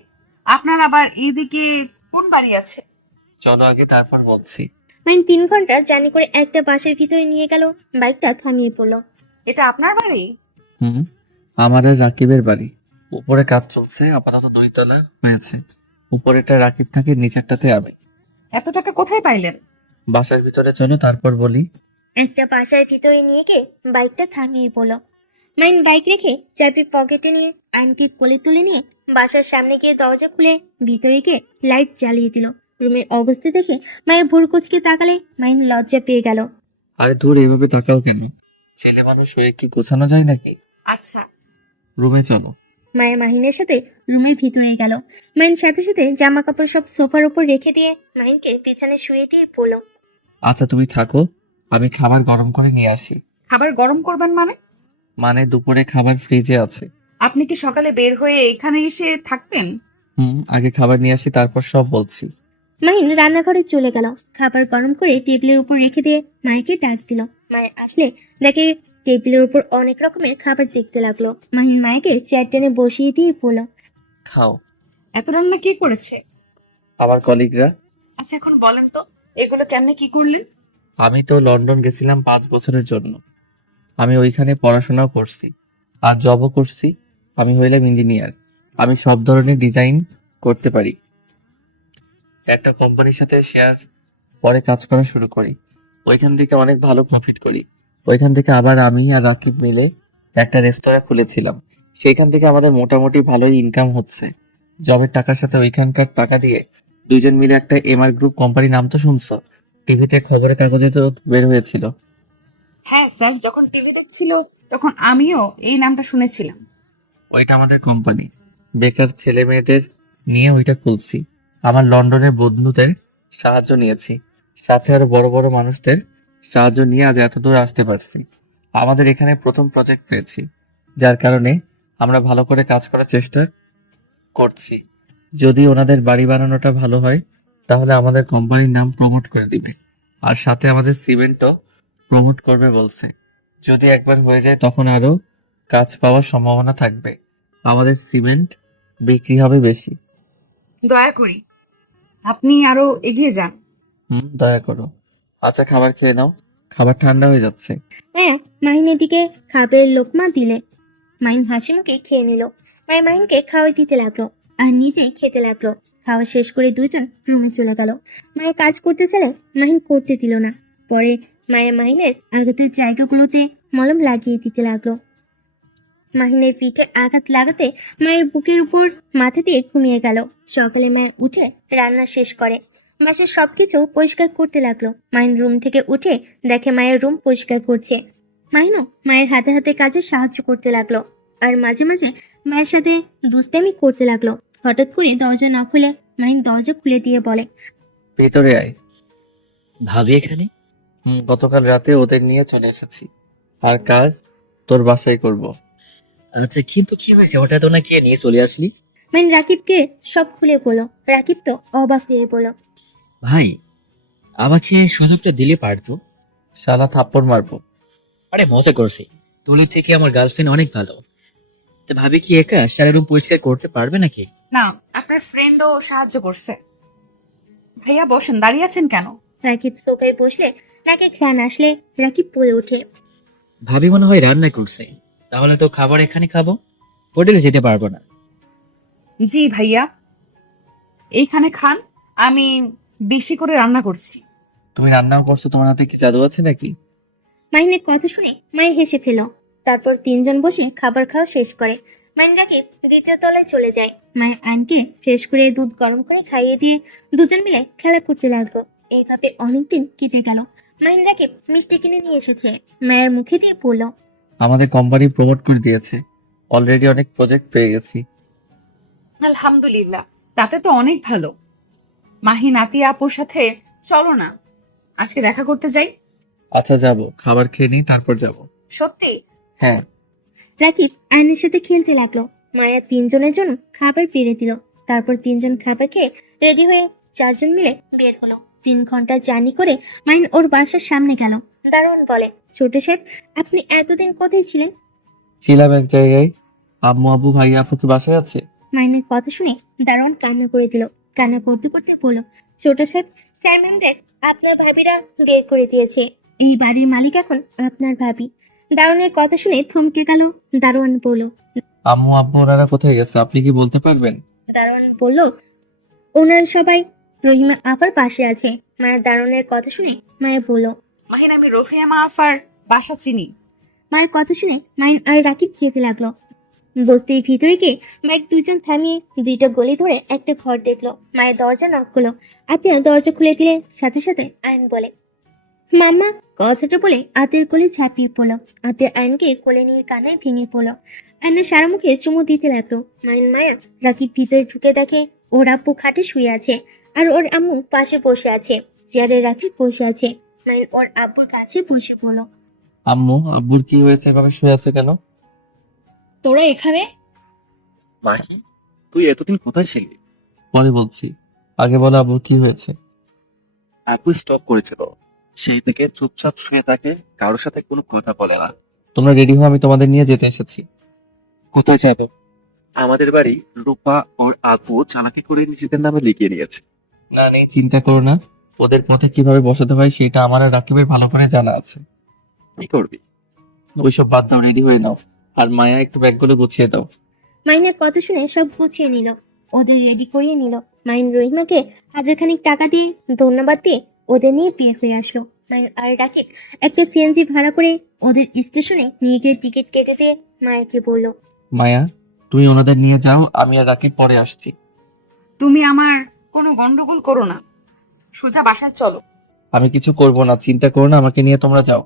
আপনার আবার এইদিকে কোন বাড়ি আছে? চলো আগে, তারপর বলছি। মাহিন 3 ঘন্টা জার্নি করে একটা বাসের ভিতরে নিয়ে গেল। বাইকটা থামিয়ে পড়লো। এটা আপনার বাড়ি? হুম, আমাদের রাকিবের বাড়ি। উপরে কাজ চলছে, আপাতত 2 তলা হয়েছে। উপরেটা রাকিব থাকে, নিচেরটাতে আমি। এত টাকা কোথায় পাইলেন? বাসার ভিতরে চলো, তারপর বলি। একটা বাসার ভিতরে নিয়ে গিয়ে বাইকটা থামিয়ে পড়লো। মাইন বাইক রেখে চাবি পকেটে নিয়ে আইনকে কোলে তুলে নিয়ে বাসার সামনে গিয়ে দরজা খুলে ভিতরে গিয়ে লাইট জ্বালিয়ে দিল। রুমের অবস্থা দেখে মায়ের ভোর কুচকে তাকালে মাইন লজ্জা পেয়ে গেল। আরে দূর, এভাবে তাকাও কেন? ছেলে মানুষ হয়ে কি গোছানো যায় নাকি? আচ্ছা, রুমে চলো। মায়ের মাহিনের সাথে রুমের ভিতরে গেল। মাইন সাথে সাথে জামা কাপড় সব সোফার উপর রেখে দিয়ে মাইনকে বিছানায় শুয়ে দিয়ে পড়লো। আচ্ছা, তুমি থাকো, আমি খাবার গরম করে নিয়ে আসি। খাবার গরম করবেন মানে? মানে দুপুরে খাবার ফ্রিজে আছে। আপনি কি সকালে বের হয়ে এখানে এসে থাকতেন? আগে খাবার নিয়ে আসি, তারপর সব বলছি। মাহিন রান্নাঘরে চলে গেল। খাবার গরম করে টেবিলের উপর রেখে দিয়ে মাইকে ডাক দিল। মায়ের আসলে দেখে টেবিলের উপর অনেক রকমের খাবার দেখতে লাগলো। মাহিন মায়েকে চেয়ার টেনে বসিয়ে দিয়ে বলল, খাও। এত রান্না কে করেছে? আমার কলিগরা। আচ্ছা, এখন বলেন তো এগুলো কেমনে কি করলেন? আমি তো লন্ডন গেছিলাম 5 বছরের জন্য। আমি ওইখানে পড়াশোনাও করছি, আর জবও করছি। আমি হইলাম ইঞ্জিনিয়ার। আমি সব ধরনের ডিজাইন করতে পারি। একটা কোম্পানির সাথে শেয়ার পরে কাজ করা শুরু করি। ওইখান থেকে অনেক ভালো প্রফিট করি। ওইখান থেকে আবার আমি আর রাকিব মিলে একটা রেস্তোরাঁ খুলেছিলাম। সেইখান থেকে আমাদের মোটামুটি ভালোই ইনকাম হচ্ছে। জবের টাকার সাথে ওইখানকার টাকা দিয়ে দুইজন মিলে একটা এমআর গ্রুপ কোম্পানি, নাম তো শুনছো? টিভিতে খবরের কাগজে তো বের হয়েছিল। হ্যাঁ স্যার, যখন টিভি দেখছিল তখন আমিও এই নামটা শুনেছিলাম। ওইটা আমাদের কোম্পানি। বেকার ছেলে মেয়েদের নিয়ে ওইটা খুলছি। আমার লন্ডনের বন্ধুদের সাহায্য নিয়েছি, সাথে আরো বড় বড় মানুষদের সাহায্য নিয়ে আজ এত দূর আসতে পারছি। আমাদের এখানে প্রথম প্রজেক্ট পেয়েছি, যার কারণে আমরা ভালো করে কাজ করার চেষ্টা করছি। যদি ওনাদের বাড়ি বানানোটা ভালো হয় তাহলে আমাদের কোম্পানির নাম প্রমোট করে দিবে, আর সাথে আমাদের সিমেন্টও প্রমোট করবে বলছে। যদি একবার হয়ে যায় তখন আরো কাজ পাওয়ার সম্ভাবনা থাকবে। আমাদের সিমেন্ট বিক্রি হবে বেশি। দয়া করি আপনি আরো এগিয়ে যান। দয়া করো। আচ্ছা, খাবার খেয়ে নাও, খাবার ঠান্ডা হয়ে যাচ্ছে। মায়া মাহিনের দিকে খাবারের লোকমা দিলে। মাহিন হাসি মুখে খেয়ে নিল। মায়া মাহিনকে খাবার দিতে লাগলো আর নিজে খেতে লাগলো। খাওয়া শেষ করে দুজন রুমে চলে গেল। মায়া কাজ করতে চাইলে মাহিন করতে দিল না। পরে মায়া মাহিনের আঘাতের জায়গাগুলোতে মলম লাগিয়ে দিতে লাগলো। মাহিনের পিঠে আঘাত লাগাতে মায়ের বুকের উপর মাথা দিয়ে ঘুমিয়ে গেল। সকালে মায়া উঠে রান্না শেষ করে বাসার সবকিছু পরিষ্কার করতে লাগলো। মাহিন রুম থেকে উঠে দেখে মায়ের রুম পরিষ্কার করছে। মাহিনও মায়ের হাতে হাতে কাজে সাহায্য করতে লাগলো আর মাঝে মাঝে মায়ের সাথে দুষ্টামি করতে লাগলো। হঠাৎ করে দরজা না খুলে মাহিন দরজা খুলে দিয়ে বলে, ভেতরে আয়। ভাবি এখানে? গতকাল রাতে ওদের নিয়ে চলে এসেছি, আর কাজ তোর বাসায় করব। আচ্ছা, কিন্তু কি হয়েছে হঠাৎ ওনাকে নিয়ে চলে আসলি? মাহিন রাকিবকে সব খুলে বলল। রাকিব তো অবাক হয়ে বলল, ভাই, আমাকে সুযোগটা দিলে পারতো। শালা থাপ্পড় মারবো। আরে মজা করছি, তুলি থেকে আমার গার্লফ্রেন্ড অনেক ভালো। তো ভাবি কি একা সারা রুম পরিষ্কার করতে পারবে নাকি? না, আপনার ফ্রেন্ডও সাহায্য করছে। ভাইয়া বসেন, দাঁড়িয়ে আছেন কেন? রাকিব সোফায় বসলে নাকে ঘ্রাণ আসলে রাকিব বলে ওঠে, ভাবি মনে হয় রান্না করছে, তাহলে তো খাবার এখানে খাবো, হোটেলে যেতে পারবো না। জি ভাইয়া, এইখানে খান, আমি বেশি করে রান্না করছি। তুমি রান্নাও করছো, তোমার হাতে কি জাদু আছে নাকি? মাহিনের কথা শুনে মায়ের হেসে ফেল। তারপর তিনজন বসে খাবার খাওয়া শেষ করে মাইন রাকিব দ্বিতীয় তলায় চলে যায়। মায়ের আইনকে ফ্রেশ করে দুধ গরম করে খাইয়ে দিয়ে দুজন মিলে খেলা করতে লাগলো। এইভাবে অনেকদিন কেটে গেল। মাইন রাকিব মিষ্টি কিনে নিয়ে এসেছে। মায়ের মুখে দিয়ে বলল, আমাদের কোম্পানি প্রমোট করে দিয়েছে, অলরেডি অনেক প্রজেক্ট পেয়ে গেছি। আলহামদুলিল্লাহ, তাতে তো অনেক ভালো। মাহি নাতি আপুর সাথে চলো না, আজকে দেখা করতে যাই। আচ্ছা, যাব, খাবার খেয়ে নিই তারপর যাব। সত্যি? হ্যাঁ। রাকিব আয়নের সাথে খেলতে লাগলো। মায়া তিনজনের জন্য খাবার পেড়ে দিল। তারপর তিনজন খাবার খেয়ে রেডি হয়ে চারজন মিলে বের হলো। 3 ঘন্টা জার্নি করে মাইন ওর বাসার সামনে গেল। দারোয়ান বলে, ছোট সাহেব, আপনি এতদিন কোথায় ছিলেন? ছিলাম এক জায়গায়। আম্মু আব্বু ভাইয়া আপু কি বাসায় আছে? মাইনের কথা শুনে দারোয়ান কান্না করে দিল। কান্না করতে করতে বলল, ছোট সাহেব, স্যামন্ডের আপনার ভাবিরা বের করে দিয়েছে। এই বাড়ির মালিক এখন আপনার ভাবি। দারোয়ানের কথা শুনে থমকে গেল। দারোয়ান বলল, আম্মু আব্বু ওনারা কোথায় গেছে আপনি কি বলতে পারবেন? দারোয়ান বলল, ওনার সবাই রহিমা আপার পাশে আছে। মায়ের দারোয়ানের কথা শুনে মায়া বলল, মাহিন, আমি রফিয়া মা আফার বাসা চিনি। মায়ের কথা শুনে মাইন আর রাকিব যেতে লাগলো। বস্তির ভিতরে গিয়ে মায়ের দুজন থামিয়ে 2টা গলি ধরে একটা ঘর দেখলো। মায়ের দরজা নক করলো। আতিয়া দরজা খুলে দিলে সাথে সাথে আয়ন বলে, মাম্মা। কথাটা বলে আতের কোলে ঝাঁপিয়ে পড়লো। আতে আয়নকে কোলে নিয়ে কানায় ভেঙে পড়লো। আয়নের সারা মুখে চুমু দিতে লাগলো। মায়ের মায়া রাকিব ভিতরে ঢুকে দেখে ওর আব্বু খাটে শুয়ে আছে আর ওর আম্মু পাশে বসে আছে। চেয়ারে রাকিব বসে আছে। মাইন ওর আব্বুর কাছে বসে পড়লো। আম্মু আব্বুর কি হয়েছে, এভাবে শুয়ে আছে কেন? তোরা এখানে? মাহি, তুই এতদিন কোথায় ছিলি? পরে বলছি, আগে বলো আব্বুর কি হয়েছে। আপু স্টক করেছিল, সেই থেকে চুপচাপ শুয়ে থাকে, কারোর সাথে কোনো কথা বলে না। তোমরা রেডি হও, আমি তোমাদের নিয়ে যেতে এসেছি। কোথায় যাব? আমাদের বাড়ি রূপা ওর আপু চালাকি করে নিজেদের নামে লিখিয়ে নিয়েছে। না নেই, চিন্তা করো না, ওদের পথে কিভাবে বসাতে হয় সেটা আমার আর রাকিবের ভালো করে জানা আছে। কি করবি? ওইসব বাদ দাও, রেডি হয়ে নাও। আর মায়া একটু ব্যাগগুলো গুছিয়ে দাও। মাইনের কথা শুনে সব গুছিয়ে নিল। ওদের রেডি করিয়ে নিল। মাইন রহিমাকে হাজারখানিক টাকা দিয়ে ধন্যবাদ দিয়ে ওদের নিয়ে বের হয়ে আসলো। মাইন আর রাকিব একটা সিএনজি ভাড়া করে ওদের স্টেশনে নিয়ে গিয়ে টিকিট কেটে দিয়ে মায়াকে বলল, মায়া, তুমি ওনাদের নিয়ে যাও, আমি আর রাকিব পরে আসছি। তুমি আমার কোনো গন্ডগোল করো না, সোজা বাসায় চলো। আমি কিছু করব না, চিন্তা করো না, আমাকে নিয়ে তোমরা যাও।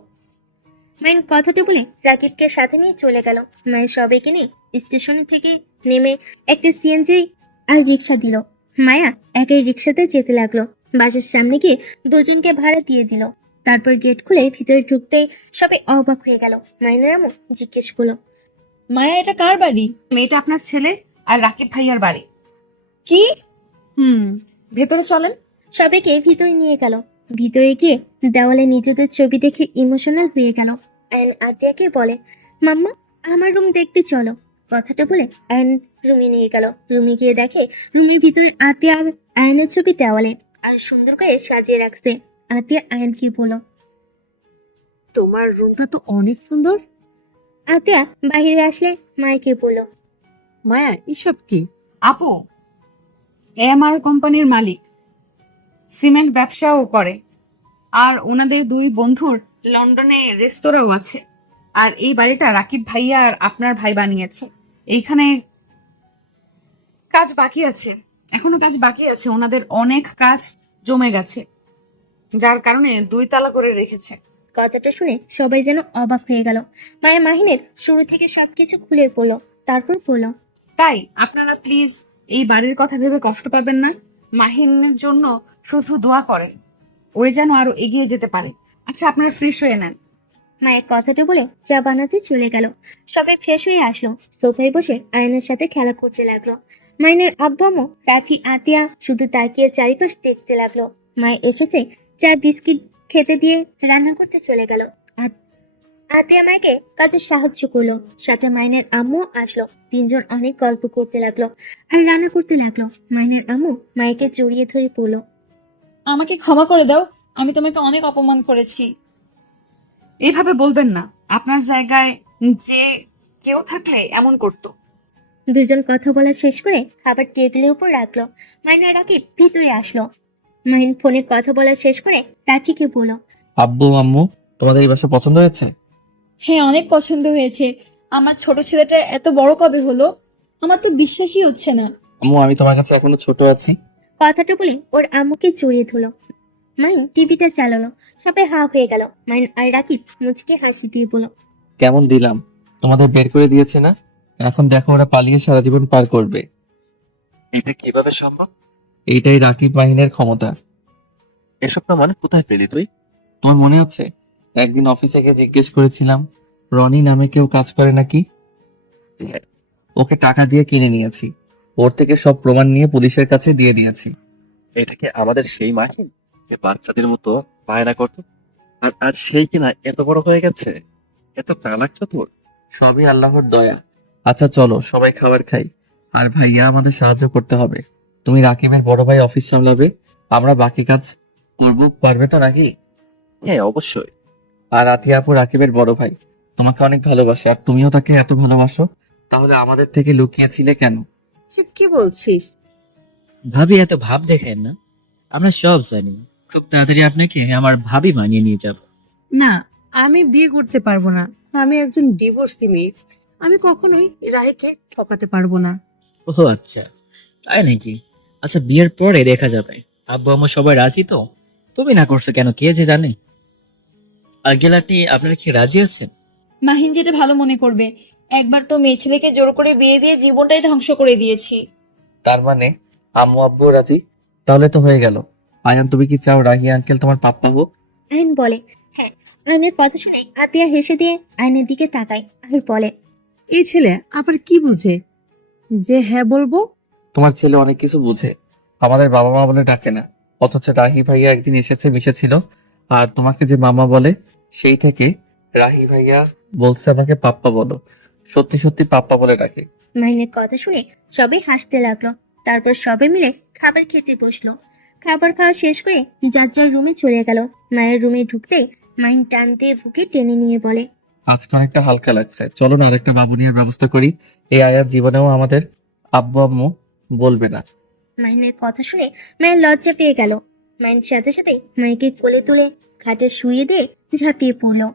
মাইন কথাটা বলে রাকিবকে সাথে নিয়ে চলে গেল। মায়ের সবাইকে নিয়ে স্টেশন থেকে নেমে একটা সিএনজি আর রিক্সা দিল। মায়া একাই রিক্সাতে যেতে লাগলো। বাসার সামনে গিয়ে দুজনকে ভাড়া দিয়ে দিল। তারপর গেট খুলে ভিতরে ঢুকতেই সবাই অবাক হয়ে গেল। মাইনের আম্মু জিজ্ঞেস করলো, মায়া, এটা কার বাড়ি? মেয়েটা আপনার ছেলে আর রাকিব ভাইয়ার বাড়ি। কি? ভেতরে চলেন। সবাইকে ভিতরে নিয়ে গেল। ভিতরে গিয়ে দেওয়ালে নিজেদের ছবি দেখে ইমোশনাল হয়ে গেল। অ্যান আতিয়াকে বলে, মাম্মা আমার রুম দেখতে চলো। কথাটা বলে অ্যান রুমে নিয়ে গেল। রুমে গিয়ে দেখে রুমের ভিতরে আতিয়া আর আয়নের ছবি দেওয়ালে আর সুন্দর করে সাজিয়ে রাখছে। আতিয়া আয়নকে বলল, তোমার রুমটা তো অনেক সুন্দর। আতিয়া বাইরে আসলে মাইকে বলল, মায়া, এসব কি? আপু, এএমআর কোম্পানির মালিক, সিমেন্ট ব্যবসাও করে, আর ওনাদের দুই বন্ধুর লন্ডনে রেস্তোরাঁও আছে। আর এই বাড়িটা রাকিব ভাইয়া আর আপনার ভাই বানিয়েছে। এইখানে কাজ বাকি আছে, এখনো কাজ বাকি আছে, ওনাদের অনেক কাজ জমে গেছে, যার কারণে 2 তালা করে রেখেছে। কথাটা শুনে সবাই যেন অবাক হয়ে গেল। মায়া মাহিনের শুরু থেকে সবকিছু খুলে বলল। তারপর বলল, তাই আপনারা প্লিজ এই বাড়ির কথা ভেবে কষ্ট পাবেন না। মাহিনের জন্য শুধু দোয়া করেন, ওই যেন আরো এগিয়ে যেতে পারে। আচ্ছা, আপনারা ফ্রেশ হয়ে নেন। মায়ের কথাটা বলে চা বানাতে চলে গেল। সবাই ফ্রেশ হয়ে আসলো। সোফায় বসে আয়নার সাথে খেলা করতে লাগলো। মাইনের আব্বু আম্মু রাফি আতিয়া শুধু তাকিয়ে চারিপাশ দেখতে লাগলো। মায় এসেছে, চা বিস্কিট খেতে দিয়ে রান্না করতে চলে গেল। আতিয়া মাকে কাজে সাহায্য করলো। সাথে মাইনের আম্মু আসলো। তিনজন অনেক গল্প করতে লাগলো আর রান্না করতে লাগলো। মাইনের আম্মু মাইকে জড়িয়ে ধরে বলল, আমাকে ক্ষমা করে দাও, আমি তোমাকে অনেক অপমান করেছি। এইভাবে বলবেন না, আপনার জায়গায় যে কেউ থাকলে এমন করতো। দুজন কথা বলা শেষ করে খাবার টেবিলের উপর রাখলো। মাইনা রাকিব ভিতরে আসলো। মাহিন ফোনে কথা বলা শেষ করে রাকিকে বলল, আব্বু আম্মু, তোমাদের এই বাসা পছন্দ হয়েছে? হ্যাঁ, অনেক পছন্দ হয়েছে। আমার ছোট ছেলেটা এত বড় কবে হলো? আমার তো বিশ্বাসই হচ্ছে না। আম্মু, আমি তোমার কাছে এখনো ছোট আছি। কথাটা বলে ওর আম্মুকে জড়িয়ে ধরলো। মাহিন টিভিটা চালালো। সবাই হা হয়ে গেল। মাহিন আর রাকিব মুচকে হাসি দিয়ে বলল, কেমন দিলাম? তোমাদের বের করে দিয়েছে না? এখন দেখো ওরা পালিয়ে সারা জীবন পার করবে। এটা কিভাবে সম্ভব? এইটাই রাকিব মাহিনের ক্ষমতা। এসব না মানে কোথায় পেলি তুই? তোমার মনে আছে একদিন অফিসে গিয়ে জিজ্ঞেস করেছিলাম রনি নামে কেউ কাজ করে নাকি? হ্যাঁ। ওকে টাকা দিয়ে কিনে নিয়েছি, ওর থেকে সব প্রমাণ নিয়ে পুলিশের কাছে দিয়ে দিয়েছি। এটা কি আমাদের সেই মাহিন যে বাচ্চাদের মতো বায়না করতো? আর আজ সেই কিনা এত বড় হয়ে গেছে, এত চালাক চতুর। সবই আল্লাহর দয়া। আচ্ছা চলো সবাই খাবার খাই। আর ভাইয়া, আমাদের সাহায্য করতে হবে। তুমি রাকিবের বড় ভাই অফিস সামলাবে, আমরা বাকি কাজ করব, পারবে তো নাকি? হ্যাঁ, অবশ্যই। আর আতিয়া আপু রাকিবের বড় ভাই, তোমাকে অনেক ভালোবাসে, আর তুমিও তাকে এত ভালোবাসো, তাহলে আমাদের থেকে লুকিয়েছিলে কেন? সব কি বলছিস? ভাবি, এত ভাব দেখেন না, আমরা সব জানি। খুব তাড়াতাড়ি আপনাকে আমার ভাবি বানিয়ে নিয়ে যাব। না, আমি বিয়ে করতে পারবো না। আমি একজন ডিভোর্সি মেয়ে। আমি কখনোই রাহিকে ঠকাতে পারবো না। ও আচ্ছা, তাই নাকি? আচ্ছা, বিয়ের পরে দেখা যাবে। আব্বু আম্মু সবাই রাজি তো? তুমি না করছো কেন কে যে জানে। আঙ্কেল আন্টি আপনারা কি রাজি আছেন? মাহিন যেটা ভালো মনে করবে। একবার তো মেয়ে ছেলেকে জোর করে বিয়ে দিয়ে জীবনটাই ধ্বংস করে দিয়েছি। তার মানে আম্মু আব্বু রাজি? তাহলে তো হয়ে গেল। আয়ান, তুমি কি চাও রাহি আঙ্কেল তোমার পাপ্পা হোক? আইন বলে, হ্যাঁ। আইনের কথা শুনে আতিয়া হেসে দিয়ে আইনের দিকে তাকায় আর বলে, এই ছেলে আবার কি বুঝে যে হ্যাঁ বলবো? তোমার ছেলে অনেক কিছু বুঝে, আমাদের বাবা মা বলে ডাকে না, অথচ রাহি ভাইয়া একদিন এসেছে মিশেছিল, আর তোমাকে যে মামা বলে সেই থেকে রাহি ভাইয়া বলছে আমাকে পাপ্পা বলো। সত্যি সত্যি পাপ্পা বলে ডাকে। মাইনের কথা শুনে সবাই হাসতে লাগলো। তারপর সবাই মিলে খাবার খেতে বসলো। খাবার খাওয়া শেষ করে যার যার রুমে চলে গেল। মায়ের রুমে ঢুকতে মাইন টান দিয়ে বুকে টেনে নিয়ে বলে, আজকে অনেকটা হালকা লাগছে, চলো না আরেকটা বাবুনিয়ার ব্যবস্থা করি। এই আয়ার জীবনেও আমাদের আব্বু আম্মু বলবে না। মাইনের কথা শুনে মায়ের লজ্জা পেয়ে গেল। মাইন সাথে সাথে মাইকে কোলে তুলে খাটে শুয়ে দিয়ে ঝাঁপিয়ে পড়লো।